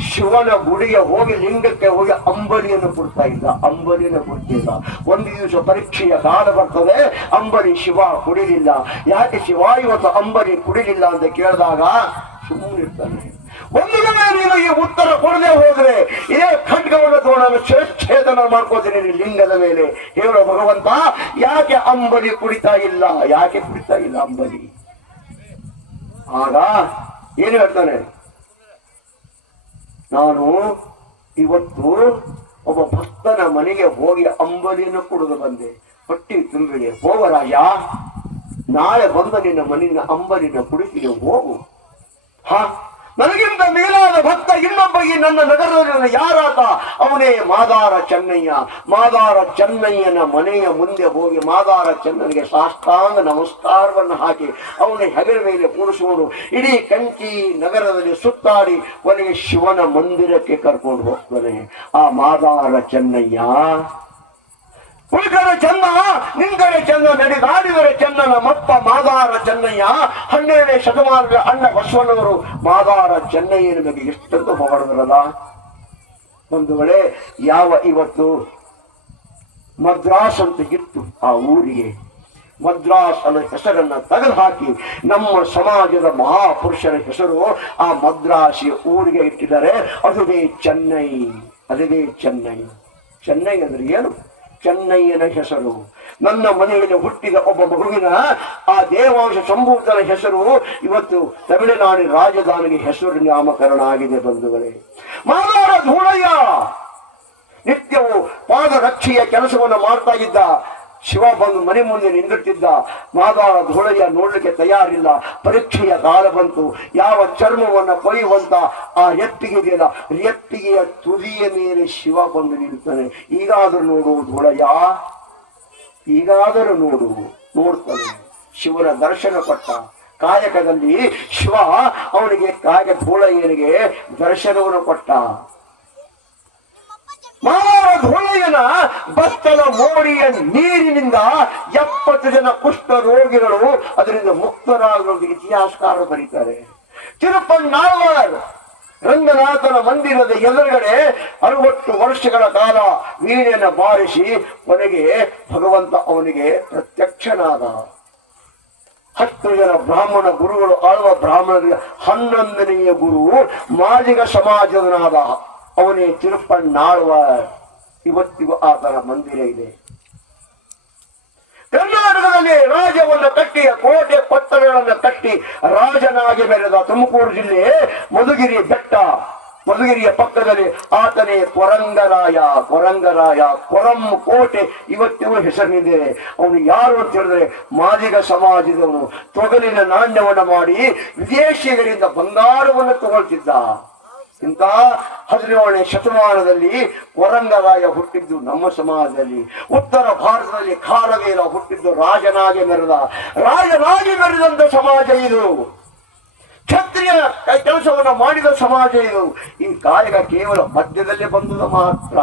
ಶಿವನ ಗುಡಿಯ ಹೋಗಿ ಲಿಂಗಕ್ಕೆ ಹೋಗಿ ಅಂಬಲಿಯನ್ನು ಕೊಡ್ತಾ ಇದ್ದ. ಒಂದು ದಿವಸ ಪರೀಕ್ಷೆಯ ಕಾಲ ಬರ್ತದೆ. ಅಂಬಲಿ ಶಿವ ಕುಡಿಲಿಲ್ಲ. ಯಾಕೆ ಶಿವ ಇವತ್ತು ಅಂಬಲಿ ಕುಡಿಲಿಲ್ಲ ಅಂತ ಕೇಳಿದಾಗ ಸುಮ್ಮನಿರ್ತಾನೆ. ಒಂದು ವೇಳೆ ನೀನು ಈ ಉತ್ತರ ಕೊಡದೆ ಹೋದ್ರೆ ಇದೇ ಖಡ್ಗವನ್ನು ತಗೊಂಡು ಶಿರಚ್ಛೇದನ ಮಾಡ್ಕೋತೀನಿ ಲಿಂಗದ ಮೇಲೆ. ಹೇಳೋ ಭಗವಂತ, ಯಾಕೆ ಅಂಬಲಿ ಕುಡಿತಾ ಇಲ್ಲ ಅಂಬಲಿ? ಆಗ ಏನು ಹೇಳ್ತಾನೆ, ನಾನು ಇವತ್ತು ಒಬ್ಬ ಭಕ್ತನ ಮನೆಗೆ ಹೋಗಿ ಅಂಬಲಿಯನ್ನು ಕುಡಿದು ಬಂದೆ, ಹೊಟ್ಟಿ ತುಂಬಿದೆ. ಹೋಗ ರಾಜ, ನಾಳೆ ಬಂದ ನಿನ್ನ ಮನೆಯ ಅಂಬಲಿನ ಕುಡಿತೀನಿ, ಹೋಗು. ನನಗಿಂತ ಮೇಲಾದ ಭಕ್ತ ಇನ್ನೊಬ್ಬ ಈ ನನ್ನ ನಗರದಲ್ಲಿ ಯಾರಾತ? ಅವನೇ ಮಾದಾರ ಚೆನ್ನಯ್ಯ. ಮಾದಾರ ಚೆನ್ನಯ್ಯನ ಮನೆಯ ಮುಂದೆ ಹೋಗಿ ಮಾದಾರ ಚೆನ್ನನಿಗೆ ಸಾಷ್ಟಾಂಗ ನಮಸ್ಕಾರವನ್ನು ಹಾಕಿ ಅವನ ಹೆಗಲ ಮೇಲೆ ಕೂರಿಸುವನು. ಇಡೀ ಕಂಚಿ ನಗರದಲ್ಲಿ ಸುತ್ತಾಡಿ ಕೊನೆಗೆ ಶಿವನ ಮಂದಿರಕ್ಕೆ ಕರ್ಕೊಂಡು ಹೋಗ್ತಾನೆ ಆ ಮಾದಾರ ಚೆನ್ನಯ್ಯ. ಉಳ್ಕಡೆ ಚೆನ್ನ, ನಿಂಗಡೆ ಚೆನ್ನ, ನಡೆದಾಡಿದರೆ ಚೆನ್ನನ ಮಪ್ಪ ಮಾದಾರ ಚೆನ್ನಯ್ಯ. 12ನೇ ಶತಮಾನದ ಅಣ್ಣ ಬಸವಣ್ಣವರು ಮಾದಾರ ಚೆನ್ನಯ್ಯನ ಬಗ್ಗೆ ಎಷ್ಟಂತೂ ಹೊಗಳಿದ್ರಲ್ಲ. ಒಂದು ವೇಳೆ ಯಾವ ಇವತ್ತು ಮದ್ರಾಸ್ ಅಂತ ಇತ್ತು ಆ ಊರಿಗೆ, ಮದ್ರಾಸ್ ಅನ್ನೋ ಹೆಸರನ್ನ ತೆಗೆದು ಹಾಕಿ ನಮ್ಮ ಸಮಾಜದ ಮಹಾಪುರುಷರ ಹೆಸರು ಆ ಮದ್ರಾಸಿಯ ಊರಿಗೆ ಇಟ್ಟಿದ್ದಾರೆ. ಅದುವೇ ಚೆನ್ನೈ. ಚೆನ್ನೈ ಅಂದ್ರೆ ಏನು? ಚೆನ್ನಯ್ಯನ ಹೆಸರು. ನನ್ನ ಮನೆಯಲ್ಲಿ ಹುಟ್ಟಿದ ಒಬ್ಬ ಮಗುವಿನ ಆ ದೇವಾಂಶ ಸಂಭೂತನ ಹೆಸರು ಇವತ್ತು ತಮಿಳುನಾಡಿನ ರಾಜಧಾನಿಗೆ ಹೆಸರು ನಾಮಕರಣ ಆಗಿದೆ. ಬಂಧುಗಳೇ, ಮಾದಾರ ಧೂಳಯ್ಯ ನಿತ್ಯವೂ ಪಾದರಕ್ಷೆಯ ಕೆಲಸವನ್ನು ಮಾಡ್ತಾ ಇದ್ದ. ಶಿವ ಬಂದು ಮನೆ ಮುಂದೆ ನಿಂದಿರ್ತಿದ್ದ. ಮಾದಾರ ಧೂಳಯ್ಯ ನೋಡ್ಲಿಕ್ಕೆ ತಯಾರಿಲ್ಲ. ಪರೀಕ್ಷೆಯ ಕಾಲ ಬಂತು. ಯಾವ ಚರ್ಮವನ್ನ ಕೊಯ್ಯುವಂತ ಆ ಎತ್ತಿಗೆಯಲ್ಲ, ಎತ್ತಿಗೆಯ ತುದಿಯ ಮೇಲೆ ಶಿವ ಬಂದು ನಿಲ್ತಾನೆ. ಈಗಾದರೂ ನೋಡು ಧೂಳಯ್ಯ, ಈಗಾದರೂ ನೋಡ್ತಾನೆ. ಶಿವನ ದರ್ಶನ ಕೊಟ್ಟ ಕಾಯಕದಲ್ಲಿ ಶಿವ ಅವನಿಗೆ ಧೂಳಯ್ಯನಿಗೆ ದರ್ಶನವನ್ನು ಕೊಟ್ಟ. ಮಾದಾರ ಧೂಳಯ್ಯನ ಭತ್ತದ ಮೋಡಿಯ ನೀರಿನಿಂದ 70 ಜನ ಕುಷ್ಠ ರೋಗಿಗಳು ಅದರಿಂದ ಮುಕ್ತರಾಗುವುದು ಇತಿಹಾಸಕಾರರು ಬರೀತಾರೆ. ತಿರುಪಣ್ಣಾಳ್ವಾರ್ ರಂಗನಾಥನ ಮಂದಿರದ ಎದುರುಗಡೆ 60 ವರ್ಷಗಳ ಕಾಲ ವೀಣೆಯನ್ನು ಬಾರಿಸಿ ಕೊನೆಗೆ ಭಗವಂತ ಅವನಿಗೆ ಪ್ರತ್ಯಕ್ಷನಾದ. 10 ಜನ ಬ್ರಾಹ್ಮಣ ಗುರುಗಳು ಆಳುವ ಬ್ರಾಹ್ಮಣರಿಗೆ 11ನೆಯ ಗುರು ಮಾದಿಗ ಸಮಾಜದನಾದ ಅವನೇ ತಿರುಪಣ್ಣಾಳ್ವಾರ್. ಇವತ್ತಿಗೂ ಆತನ ಮಂದಿರ ಇದೆ. ಕರ್ನಾಟಕದಲ್ಲಿ ರಾಜ್ಯವನ್ನು ಕಟ್ಟಿ ಕೋಟೆ ಪಟ್ಟಣಗಳನ್ನು ಕಟ್ಟಿ ರಾಜನಾಗಿ ಬೆಳೆದ ತುಮಕೂರು ಜಿಲ್ಲೆ ಮಧುಗಿರಿ ಬೆಟ್ಟ, ಮಧುಗಿರಿಯ ಪಕ್ಕದಲ್ಲಿ ಆತನೇ ಕೊರಂಗರಾಯ. ಕೊರಂ ಕೋಟೆ ಇವತ್ತಿಗೂ ಹೆಸರಿನಿದೆ. ಅವನು ಯಾರು ಅಂತ ಹೇಳಿದ್ರೆ ಮಾದಿಗ ಸಮಾಜದವನು. ತೊಗಲಿನ ನಾಣ್ಯವನ್ನು ಮಾಡಿ ವಿದೇಶಿಗರಿಂದ ಬಂಗಾರವನ್ನು ತಗೊಳ್ತಿದ್ದ. ಇಂಥ 17ನೇ ಶತಮಾನದಲ್ಲಿ ಕೊರಂಗರಾಯ ಹುಟ್ಟಿದ್ದು ನಮ್ಮ ಸಮಾಜದಲ್ಲಿ. ಉತ್ತರ ಭಾರತದಲ್ಲಿ ಖಾರವೇಲ ಹುಟ್ಟಿದ್ದು ರಾಜನಾಗಿ ಮೆರೆದಂತ ಸಮಾಜ ಇದು. ಕ್ಷತ್ರಿಯ ಕೆಲಸವನ್ನು ಮಾಡಿದ ಸಮಾಜ ಇದು. ಈ ಕಾಯಕ ಕೇವಲ ಮಧ್ಯದಲ್ಲೇ ಬಂದುದು ಮಾತ್ರ.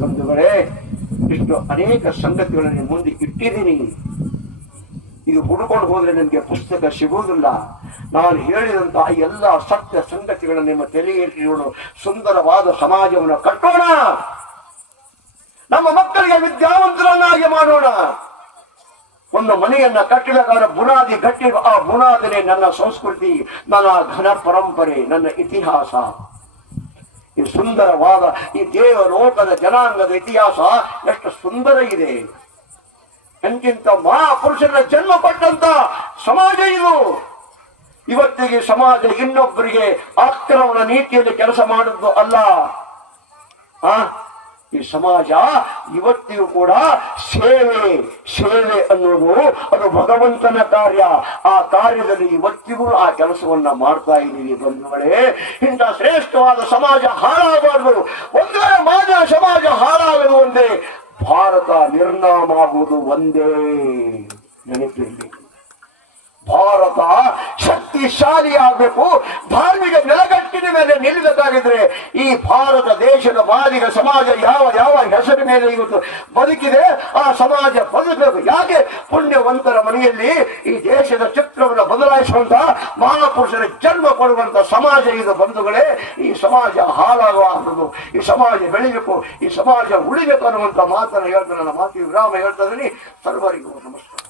ಬಂಧುಗಳೇ, ಇಷ್ಟು ಅನೇಕ ಸಂಗತಿಗಳನ್ನು ಮುಂದೆ ಇಟ್ಟಿದ್ದೀನಿ. ಇದು ಹುಡುಕೊಂಡು ಹೋದ್ರೆ ನಿಮಗೆ ಪುಸ್ತಕ ಸಿಗುವುದಿಲ್ಲ. ನಾನು ಹೇಳಿದಂತಹ ಎಲ್ಲ ಸತ್ಯ ಸಂಗತಿಗಳನ್ನು ನಿಮ್ಮ ತಲೆಯಲ್ಲಿ ಸುಂದರವಾದ ಸಮಾಜವನ್ನು ಕಟ್ಟೋಣ. ನಮ್ಮ ಮಕ್ಕಳಿಗೆ ವಿದ್ಯಾವಂತರನ್ನಾಗಿ ಮಾಡೋಣ. ಒಂದು ಮನೆಯನ್ನ ಕಟ್ಟಬೇಕಾದ್ರೆ ಬುನಾದಿ ಗಟ್ಟಿ, ಆ ಬುನಾದಿನೇ ನನ್ನ ಸಂಸ್ಕೃತಿ, ನನ್ನ ಘನ ಪರಂಪರೆ, ನನ್ನ ಇತಿಹಾಸ. ಈ ಸುಂದರವಾದ ಈ ದೇವಲೋಕದ ಜನಾಂಗದ ಇತಿಹಾಸ ಎಷ್ಟು ಸುಂದರ ಇದೆ. ಎಂತಿಂತ ಮಹಾಪುರುಷರ ಜನ್ಮ ಪಟ್ಟಂತ ಸಮಾಜ ಇದು. ಇವತ್ತಿಗೆ ಸಮಾಜ ಇನ್ನೊಬ್ಬರಿಗೆ ಆಕ್ರಮಣ ನೀತಿಯಲ್ಲಿ ಕೆಲಸ ಮಾಡುವುದು ಅಲ್ಲ. ಈ ಸಮಾಜ ಇವತ್ತಿಗೂ ಕೂಡ ಸೇವೆ ಅನ್ನೋದು ಅದು ಭಗವಂತನ ಕಾರ್ಯ. ಆ ಕಾರ್ಯದಲ್ಲಿ ಇವತ್ತಿಗೂ ಆ ಕೆಲಸವನ್ನ ಮಾಡ್ತಾ ಇದ್ದೀವಿ ಬಂಧುಗಳೇ. ಇಂಥ ಶ್ರೇಷ್ಠವಾದ ಸಮಾಜ ಹಾಳಾಗಬಾರ್ದು. ಒಂದು ವೇಳೆ ಸಮಾಜ ಹಾಳಾಗಲು ಒಂದೇ, ಭಾರತ ನಿರ್ನಾಮ ಆಗುವುದು ಒಂದೇ. ನೆನಪಿರಲಿ, ಭಾರತ ಶಕ್ತಿಶಾಲಿ ಆಗಬೇಕು, ಧಾರ್ಮಿಕ ನೆಲಗಟ್ಟಿನ ಮೇಲೆ ನಿಲ್ಲಬೇಕಾಗಿದ್ರೆ ಈ ಭಾರತ ದೇಶದ ಮಾದಿಗ ಸಮಾಜ ಯಾವ ಹೆಸರು ಮೇಲೆ ಇವತ್ತು ಬದುಕಿದೆ ಆ ಸಮಾಜ ಬದುಕಬೇಕು. ಯಾಕೆ? ಪುಣ್ಯವಂತರ ಮನೆಯಲ್ಲಿ ಈ ದೇಶದ ಚಿತ್ರವನ್ನು ಬದಲಾಯಿಸುವಂತ ಮಹಾಪುರುಷರ ಜನ್ಮ ಕೊಡುವಂತ ಸಮಾಜ ಇದು ಬಂಧುಗಳೇ. ಈ ಸಮಾಜ ಹಾಳಾಗಬಾರದು, ಈ ಸಮಾಜ ಬೆಳಿಬೇಕು, ಈ ಸಮಾಜ ಉಳಿಬೇಕು ಅನ್ನುವಂತ ಮಾತನ್ನು ಹೇಳ್ತಾರೆ. ನನ್ನ ಮಾತಿಗೆ ವಿರಾಮ ಹೇಳ್ತಾ ಇದ್ದೀನಿ. ಸರ್ವರಿಗೂ ನಮಸ್ಕಾರ.